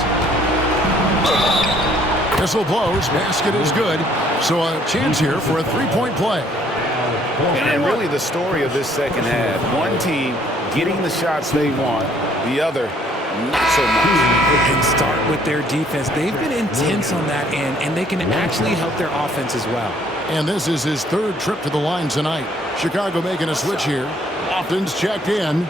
Whistle blows, basket is good. So a chance here for a three-point play. And really the story of this second half, one team getting the shots they want, the other not so much. And start with their defense. They've been intense on that end, and they can actually help their offense as well. And this is his third trip to the line tonight. Chicago making a switch here. Lofton's checked in.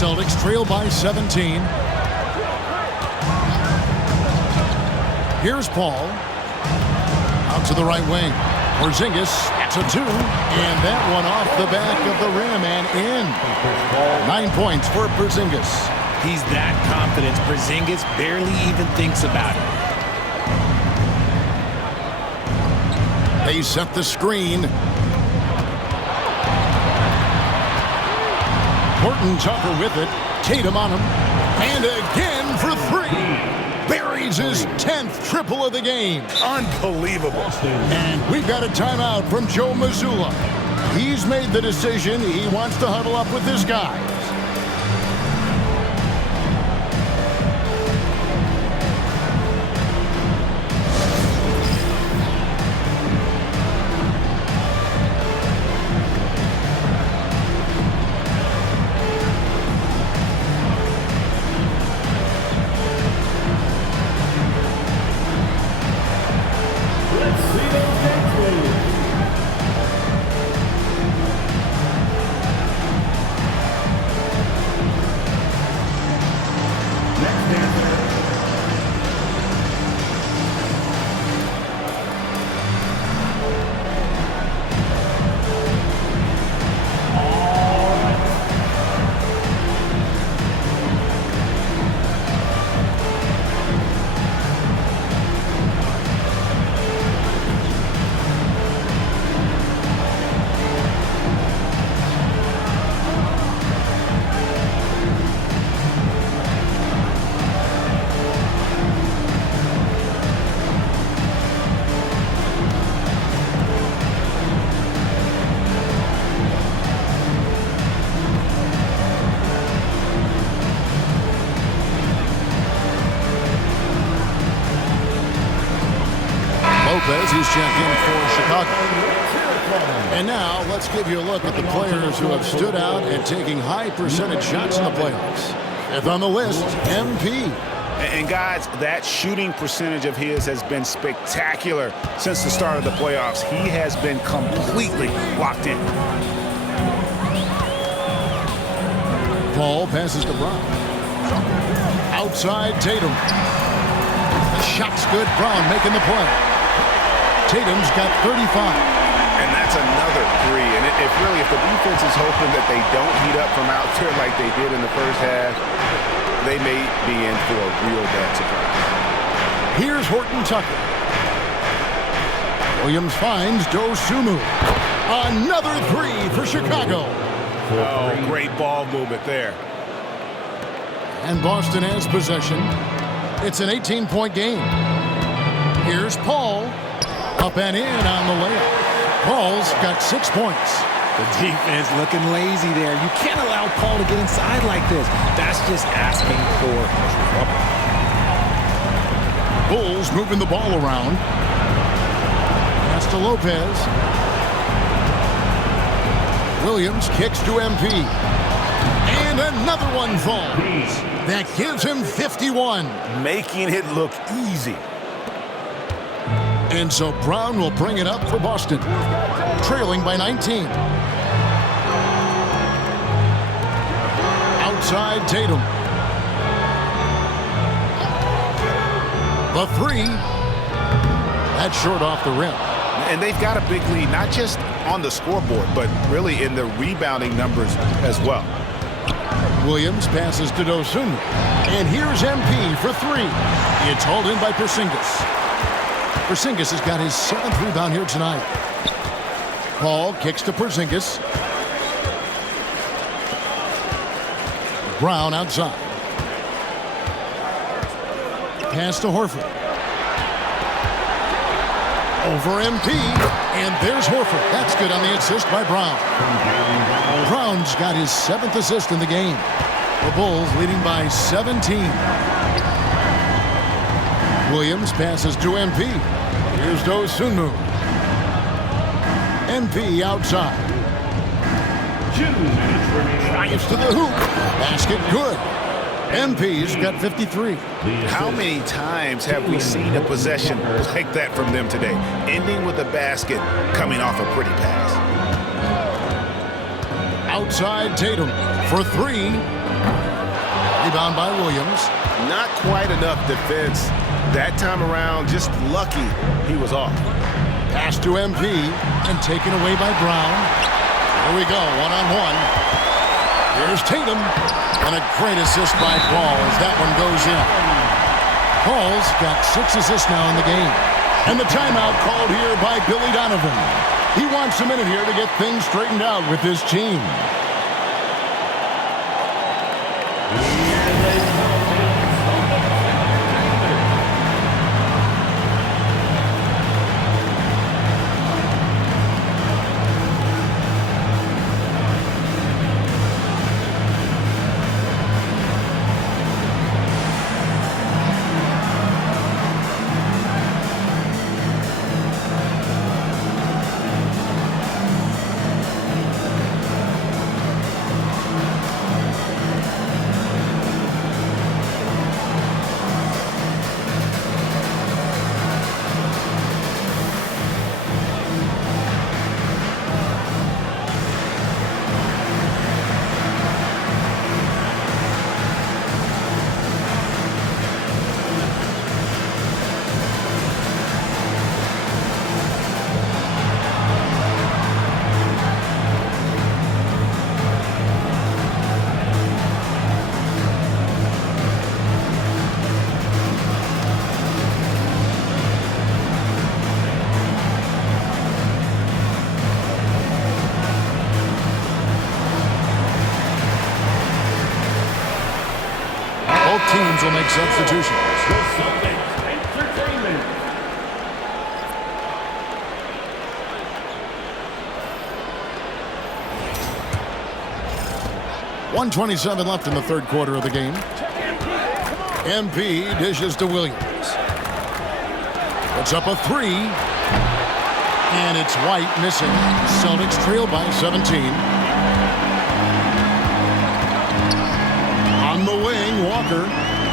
Celtics trail by 17. Here's Paul. Out to the right wing. Porzingis to 2. And that one off the back of the rim and in. 9 points for Porzingis. He's that confident. Porzingis barely even thinks about it. They set the screen. Horton Tucker with it. Tatum on him. And again for 3. Buries his 10th triple of the game. Unbelievable. And we've got a timeout from Joe Mazzulla. He's made the decision. He wants to huddle up with his guys. He's checked in for Chicago. And now let's give you a look at the players who have stood out and taking high percentage shots in the playoffs. Fifth on the list, MP. And guys, that shooting percentage of his has been spectacular since the start of the playoffs. He has been completely locked in. Paul passes to Brown. Outside Tatum. The shot's good. Brown making the play. Tatum's got 35. And that's another 3. And if the defense is hoping that they don't heat up from out there like they did in the first half, they may be in for a real bad surprise. Here's Horton Tucker. Williams finds Dosunmu. Another 3 for Chicago. Oh, great ball movement there. And Boston has possession. It's an 18-point game. Here's Paul. Up and in on the layup. Paul's got 6 points. The defense looking lazy there. You can't allow Paul to get inside like this. That's just asking for trouble. Bulls moving the ball around. Pass to Lopez. Williams kicks to MP. And another one falls. That gives him 51. Making it look easy. And so Brown will bring it up for Boston, trailing by 19. Outside Tatum. The 3. That's short off the rim. And they've got a big lead, not just on the scoreboard, but really in the rebounding numbers as well. Williams passes to Dosunmu. And here's MP for 3. It's hauled in by Porzingis. Porzingis has got his 7th rebound here tonight. Paul kicks to Porzingis. Brown outside. Pass to Horford. Over MP, and there's Horford. That's good on the assist by Brown. Brown's got his 7th assist in the game. The Bulls leading by 17. Williams passes to MP. Here's Dosunmu. MP outside. Drives to the hoop. Basket good. MP's got 53. How many times have we seen a possession like that from them today? Ending with a basket, coming off a pretty pass. Outside Tatum for 3. Rebound by Williams. Not quite enough defense. That time around, just lucky he was off. Pass to MP and taken away by Brown. Here we go, one-on-one. Here's Tatum. And a great assist by Paul as that one goes in. Paul's got 6 assists now in the game. And the timeout called here by Billy Donovan. He wants a minute here to get things straightened out with his team. Teams will make substitutions. The Celtics Entertainment. 1:27 left in the third quarter of the game. MP dishes to Williams. Puts up a 3. And it's White missing. Celtics trail by 17. On the wing, Walker.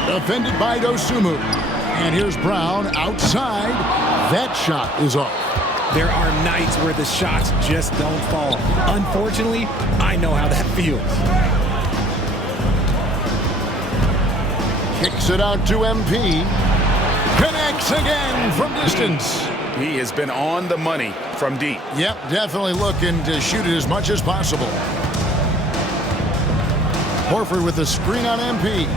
Defended by Dosunmu. And here's Brown outside. That shot is off. There are nights where the shots just don't fall. Unfortunately, I know how that feels. Kicks it out to MP. Connects again from distance. He has been on the money from deep. Yep, definitely looking to shoot it as much as possible. Horford with the screen on MP.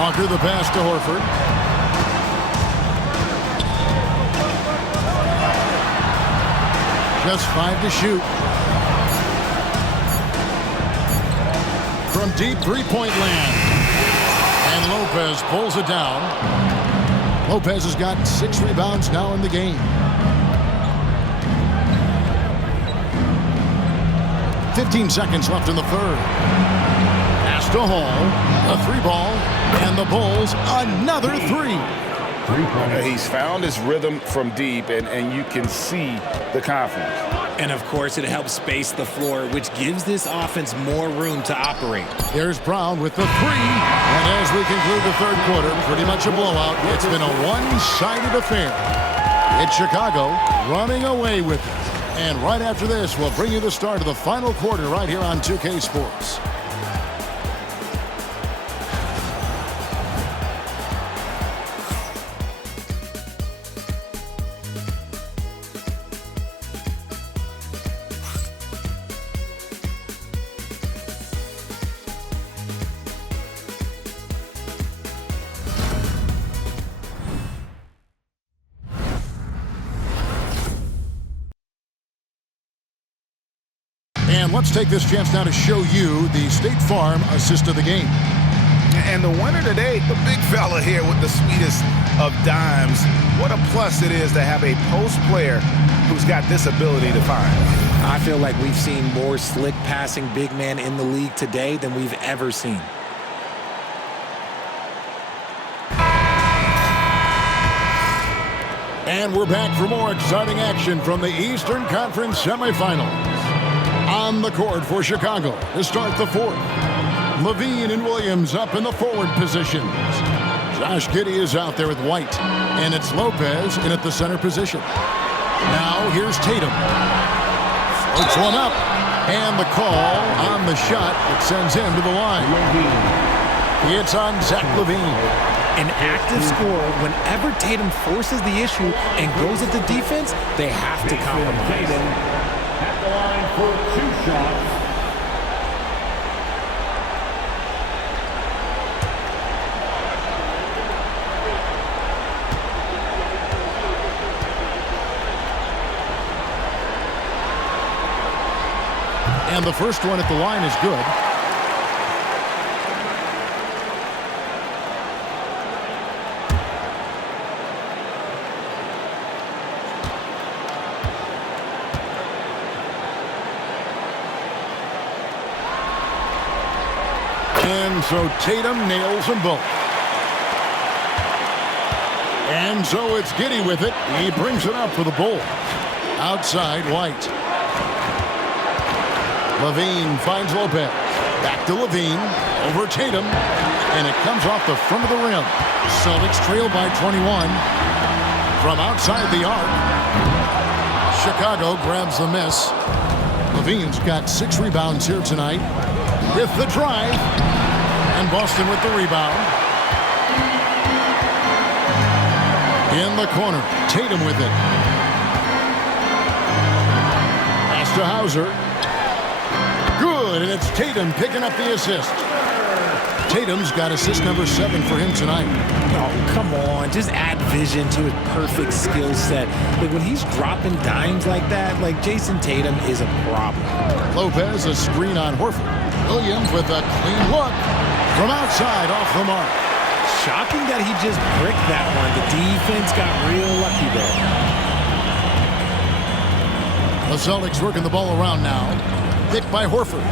Walker the pass to Horford. Just 5 to shoot. From deep three-point land. And Lopez pulls it down. Lopez has got 6 rebounds now in the game. 15 seconds left in the third. Pass to Hall. A 3-ball. And the Bulls, another 3. He's found his rhythm from deep, and you can see the confidence. And, of course, it helps space the floor, which gives this offense more room to operate. There's Brown with the 3. And as we conclude the third quarter, pretty much a blowout. It's been a one-sided affair. It's Chicago running away with it. And right after this, we'll bring you the start of the final quarter right here on 2K Sports. And let's take this chance now to show you the State Farm assist of the game. And the winner today, the big fella here with the sweetest of dimes. What a plus it is to have a post player who's got this ability to find. I feel like we've seen more slick passing big man in the league today than we've ever seen. And we're back for more exciting action from the Eastern Conference semifinals. On the court for Chicago to start the fourth. Levine and Williams up in the forward positions. Josh Giddey is out there with White. And it's Lopez in at the center position. Now here's Tatum. Floats one up. And the call on the shot that sends him to the line. It's on Zach Levine. An active scorer, whenever Tatum forces the issue and goes at the defense, they have to compromise. Tatum at the line for 2 shots. And the first one at the line is good. And so Tatum nails them both. And so it's Giddey with it. He brings it up for the Bulls. Outside, White. Levine finds Lopez. Back to Levine. Over Tatum. And it comes off the front of the rim. Celtics trail by 21. From outside the arc. Chicago grabs the miss. Levine's got 6 rebounds here tonight. With the drive. And Boston with the rebound. In the corner. Tatum with it. Pass to Hauser. Good, and it's Tatum picking up the assist. Tatum's got assist number 7 for him tonight. Oh, come on. Just add vision to his perfect skill set. Like, when he's dropping dimes like that, like, Jason Tatum is a problem. Lopez, a screen on Horford. Williams with a clean look from outside off the mark. Shocking that he just bricked that one. The defense got real lucky there. The Celtics working the ball around now. Picked by Horford.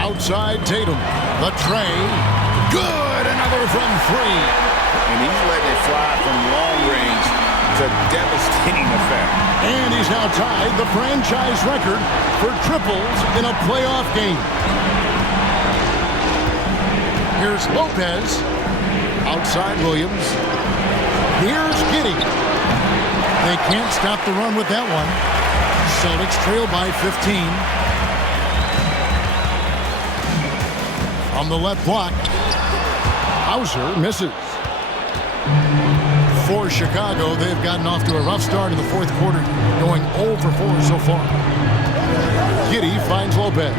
Outside Tatum. The tray. Good. Another from 3. And he's letting it fly from long range to devastating effect. And he's now tied the franchise record for triples in a playoff game. Here's Lopez. Outside Williams. Here's Giddey. They can't stop the run with that one. Celtics trail by 15. On the left block. Hauser misses. For Chicago, they've gotten off to a rough start in the fourth quarter, going 0 for 4 so far. Giddey finds Lopez.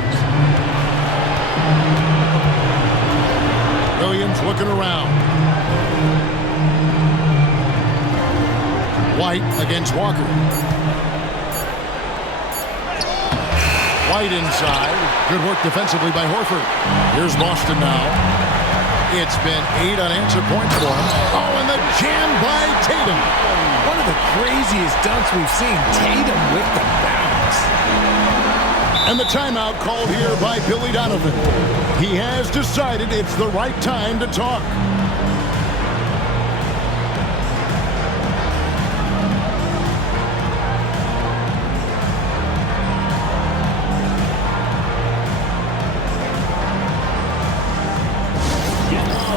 Williams looking around. White against Walker. White inside. Good work defensively by Horford. Here's Boston now. It's been 8 unanswered points for him. Oh, and the jam by Tatum. One of the craziest dunks we've seen. Tatum with the bounce. And the timeout called here by Billy Donovan. He has decided it's the right time to talk.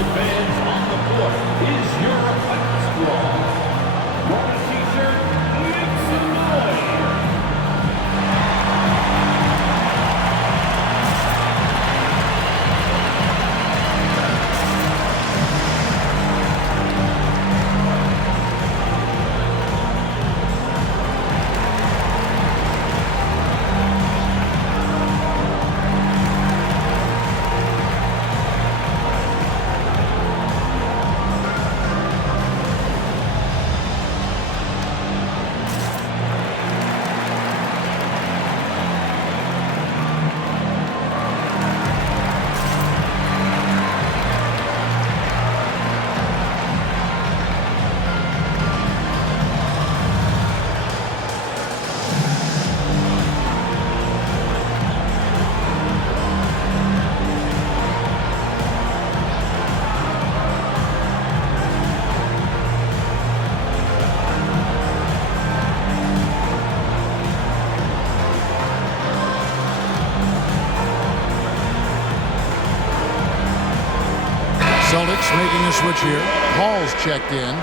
Fans on the court is your reflective squad. For a t-shirt, make some noise. Celtics making a switch here. Paul's checked in.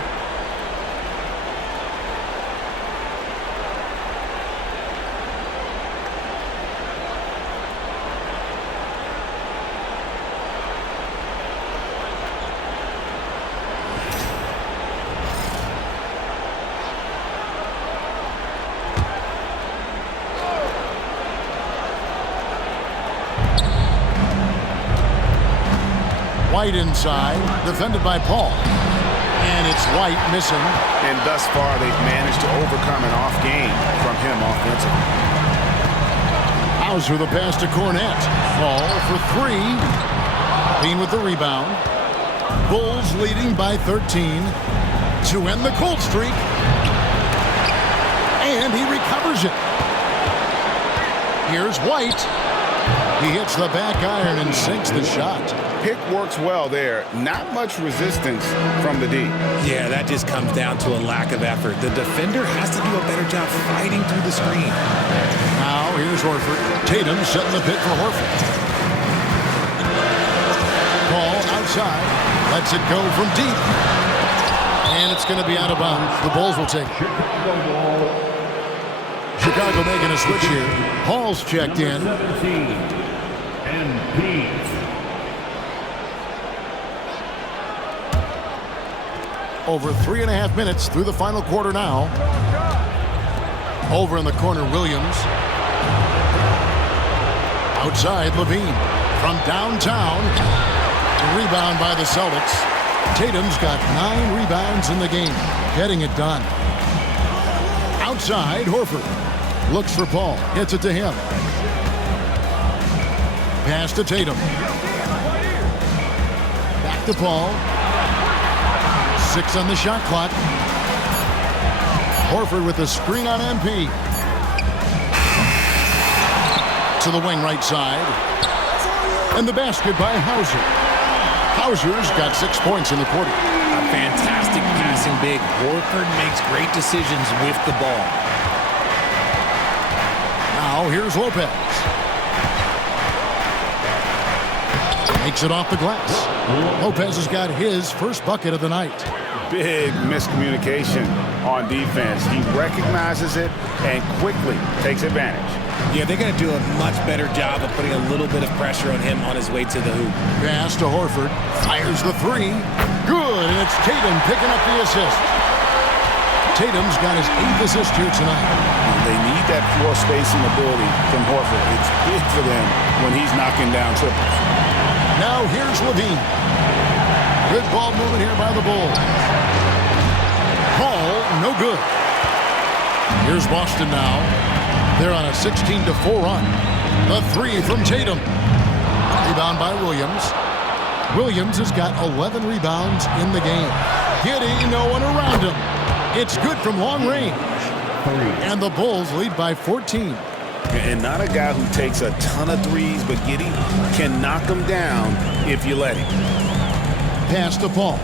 White inside, defended by Paul. And it's White missing. And thus far, they've managed to overcome an off game from him offensively. Hauser the pass to Cornette. Paul for 3. Bean with the rebound. Bulls leading by 13 to end the cold streak. And he recovers it. Here's White. He hits the back iron and sinks the shot. Pick works well there. Not much resistance from the D. Yeah, that just comes down to a lack of effort. The defender has to do a better job fighting through the screen. Now here's Horford. Tatum setting the pick for Horford. Paul outside. Lets it go from deep. And it's going to be out of bounds. The Bulls will take it. Chicago making a switch here. Hall's checked in. 17. And Pete. Over 3.5 minutes through the final quarter now. Over in the corner, Williams. Outside, Levine. From downtown. Rebound by the Celtics. Tatum's got 9 rebounds in the game. Getting it done. Outside, Horford. Looks for Paul. Gets it to him. Pass to Tatum. Back to Paul. 6 on the shot clock. Horford with a screen on MP. To the wing right side. And the basket by Hauser. Hauser's got 6 points in the quarter. A fantastic passing big. Horford makes great decisions with the ball. Now here's Lopez. Makes it off the glass. Lopez has got his first bucket of the night. Big miscommunication on defense. He recognizes it and quickly takes advantage. Yeah, they're going to do a much better job of putting a little bit of pressure on him on his way to the hoop. Pass to Horford. Fires the 3. Good, and it's Tatum picking up the assist. Tatum's got his 8th assist here tonight. They need that floor spacing ability from Horford. It's big for them when he's knocking down triples. Now here's Levine. Good ball movement here by the Bulls. Paul, no good. Here's Boston now. They're on a 16-4 run. The 3 from Tatum. Rebound by Williams. Williams has got 11 rebounds in the game. Giddey, no one around him. It's good from long range. And the Bulls lead by 14. And not a guy who takes a ton of threes, but Giddey can knock them down if you let him. Pass to Paul.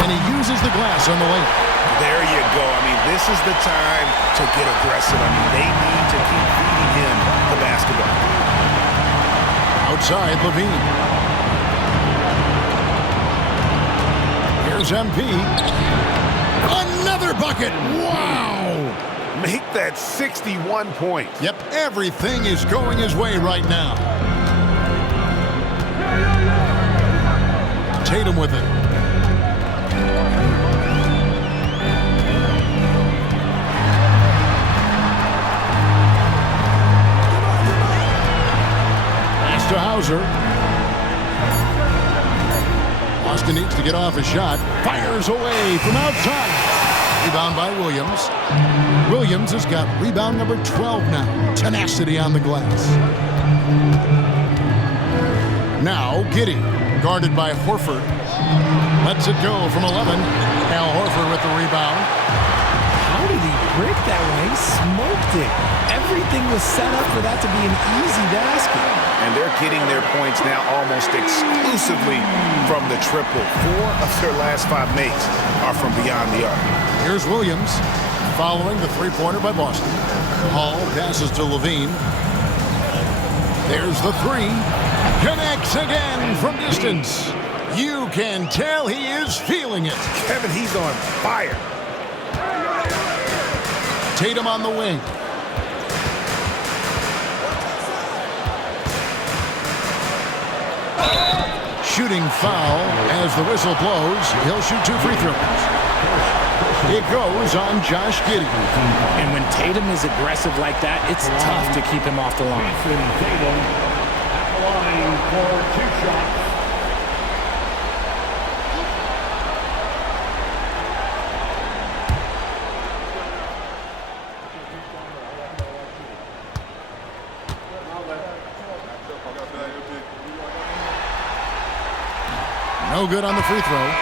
And he uses the glass on the way. There you go. I mean, this is the time to get aggressive. I mean, they need to keep feeding him the basketball. Outside, Levine. Here's MP. Another bucket. Wow. Make that 61 points. Yep, everything is going his way right now. Tatum with it. Pass to Hauser. Boston needs to get off a shot. Fires away from outside. Rebound by Williams. Williams has got rebound number 12 now. Tenacity on the glass. Now Giddey, guarded by Horford. Lets it go from 11. Al Horford with the rebound. How did he break that one? He smoked it. Everything was set up for that to be an easy basket. And they're getting their points now almost exclusively from the triple. 4 of their last 5 makes are from beyond the arc. Here's Williams following the three-pointer by Boston. Hall passes to Levine. There's the three. Connects again from distance. You can tell he is feeling it. Kevin, he's on fire. Tatum on the wing. Shooting foul as the whistle blows. He'll shoot 2 free throws. It goes on Josh Giddey. And when Tatum is aggressive like that, it's tough to keep him off the line. Tatum at the line for 2 shots. No good on the free throw.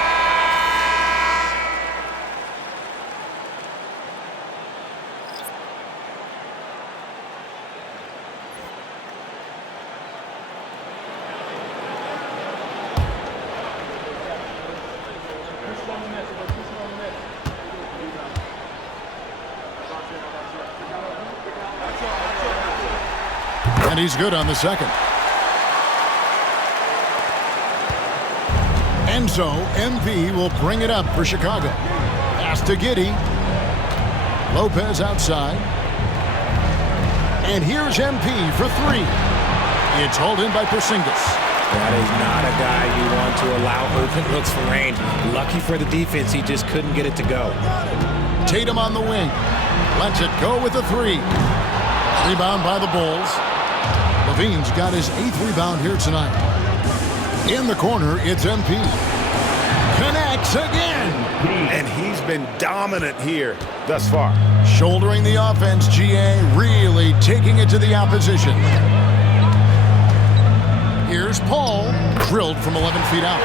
And he's good on the second. And so MP will bring it up for Chicago. Pass to Giddey. Lopez outside. And here's MP for 3. It's hauled in by Porzingis. That is not a guy you want to allow open looks for range. Lucky for the defense, he just couldn't get it to go. Tatum on the wing. Lets it go with a 3. Rebound by the Bulls. Levine's got his 8th rebound here tonight. In the corner, it's MP. Connects again. And he's been dominant here thus far. Shouldering the offense, GA, really taking it to the opposition. Here's Paul, drilled from 11 feet out.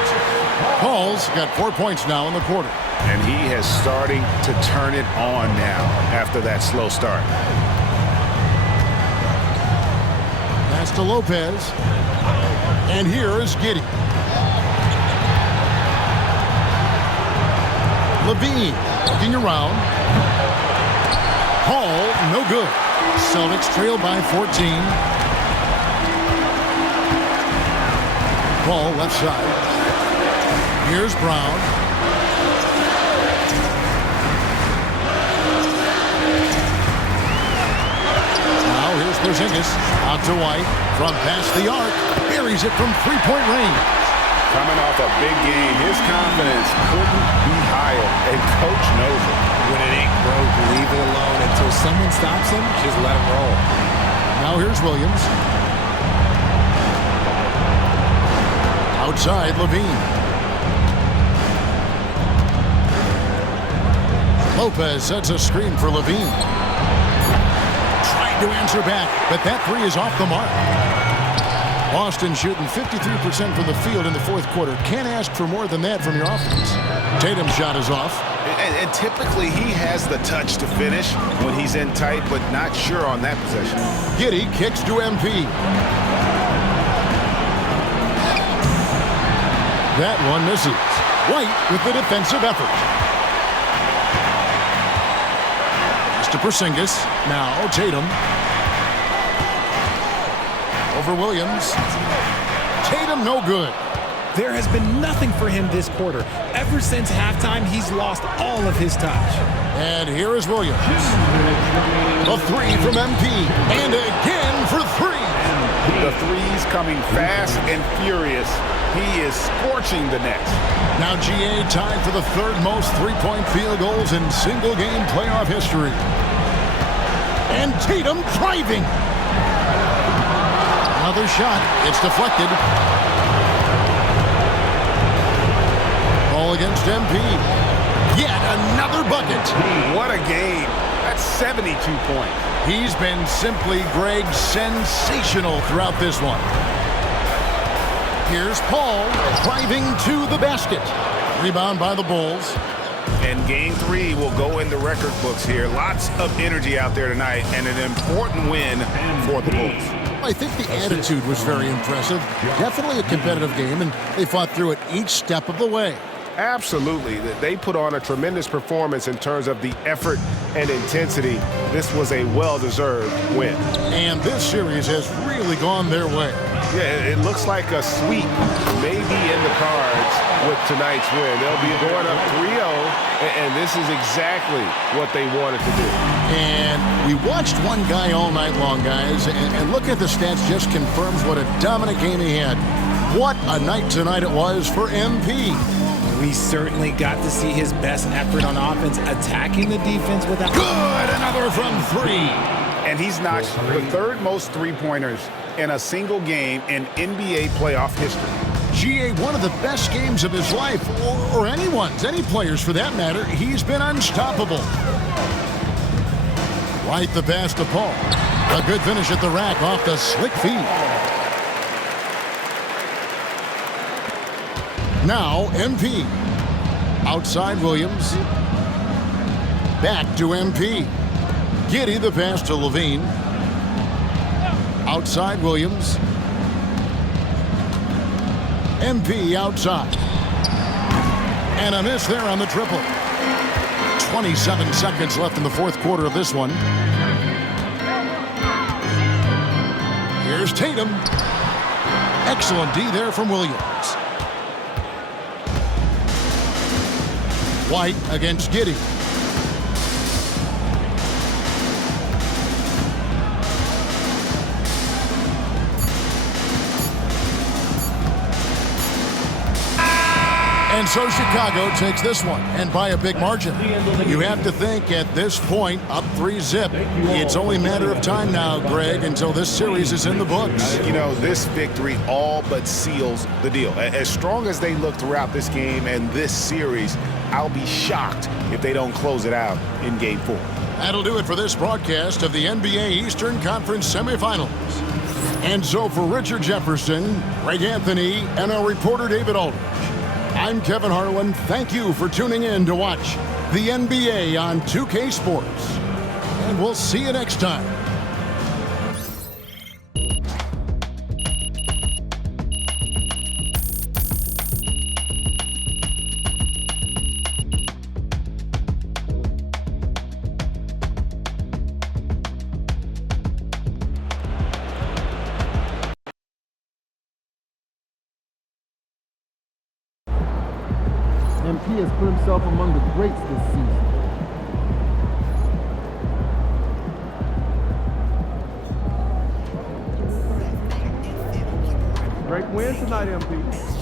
Paul's got 4 points now in the quarter. And he is starting to turn it on now after that slow start. Pass to Lopez. And here is Giddey. Levine looking around. Paul, no good. Celtics trail by 14. Paul left side. Here's Brown. Now here's Porzingis. Out to White. From past the arc. Buries it from 3-point range. Coming off a big game, his confidence couldn't be higher, and coach knows it. When it ain't broke, leave it alone until someone stops him. Just let him roll. Now here's Williams. Outside, Levine. Lopez sets a screen for Levine. Trying to answer back, but that 3 is off the mark. Boston shooting 53% from the field in the 4th quarter. Can't ask for more than that from your offense. Tatum's shot is off. And typically he has the touch to finish when he's in tight, but not sure on that possession. Giddey kicks to MP. That one misses. White with the defensive effort. Pass to Porzingis. Now Tatum. Over Williams. Tatum no good. There has been nothing for him this quarter. Ever since halftime, he's lost all of his touch. And here is Williams. A 3 from MP. And again for 3. The threes coming fast and furious. He is scorching the nets. Now GA tied for the 3rd most 3-point field goals in single-game playoff history. And Tatum driving. Another shot. It's deflected. Ball against MP. Yet another bucket. What a game. That's 72 points. He's been simply, Greg, sensational throughout this one. Here's Paul driving to the basket. Rebound by the Bulls. And game 3 will go in the record books here. Lots of energy out there tonight and an important win for the Bulls. I think the attitude was very impressive. Definitely a competitive game, and they fought through it each step of the way. Absolutely. They put on a tremendous performance in terms of the effort and intensity. This was a well-deserved win. And this series has really gone their way. Yeah, it looks like a sweep may be in the cards with tonight's win. They'll be going up 3-0, and this is exactly what they wanted to do. And we watched one guy all night long, guys, and look at the stats just confirms what a dominant game he had. What a night tonight it was for MP. We certainly got to see his best effort on offense, attacking the defense without... Good! Another from 3. And he's notched the third most three-pointers in a single game in NBA playoff history. GA, one of the best games of his life, or anyone's, any players for that matter. He's been unstoppable. Right the pass to Paul. A good finish at the rack off the slick feed. Now MP. Outside Williams. Back to MP. Giddey the pass to Levine. Outside Williams. MP outside. And a miss there on the triple. 27 seconds left in the fourth quarter of this one. Here's Tatum. Excellent D there from Williams. White against Giddey. And so Chicago takes this one, and by a big margin. You have to think at this point, up 3-zip. It's only a matter of time now, Greg, until this series is in the books. You know, this victory all but seals the deal. As strong as they look throughout this game and this series, I'll be shocked if they don't close it out in Game 4. That'll do it for this broadcast of the NBA Eastern Conference semifinals. And so for Richard Jefferson, Greg Anthony, and our reporter David Aldridge, I'm Kevin Harlan. Thank you for tuning in to watch the NBA on 2K Sports. And we'll see you next time. MP has put himself among the greats this season. Great win tonight, MP.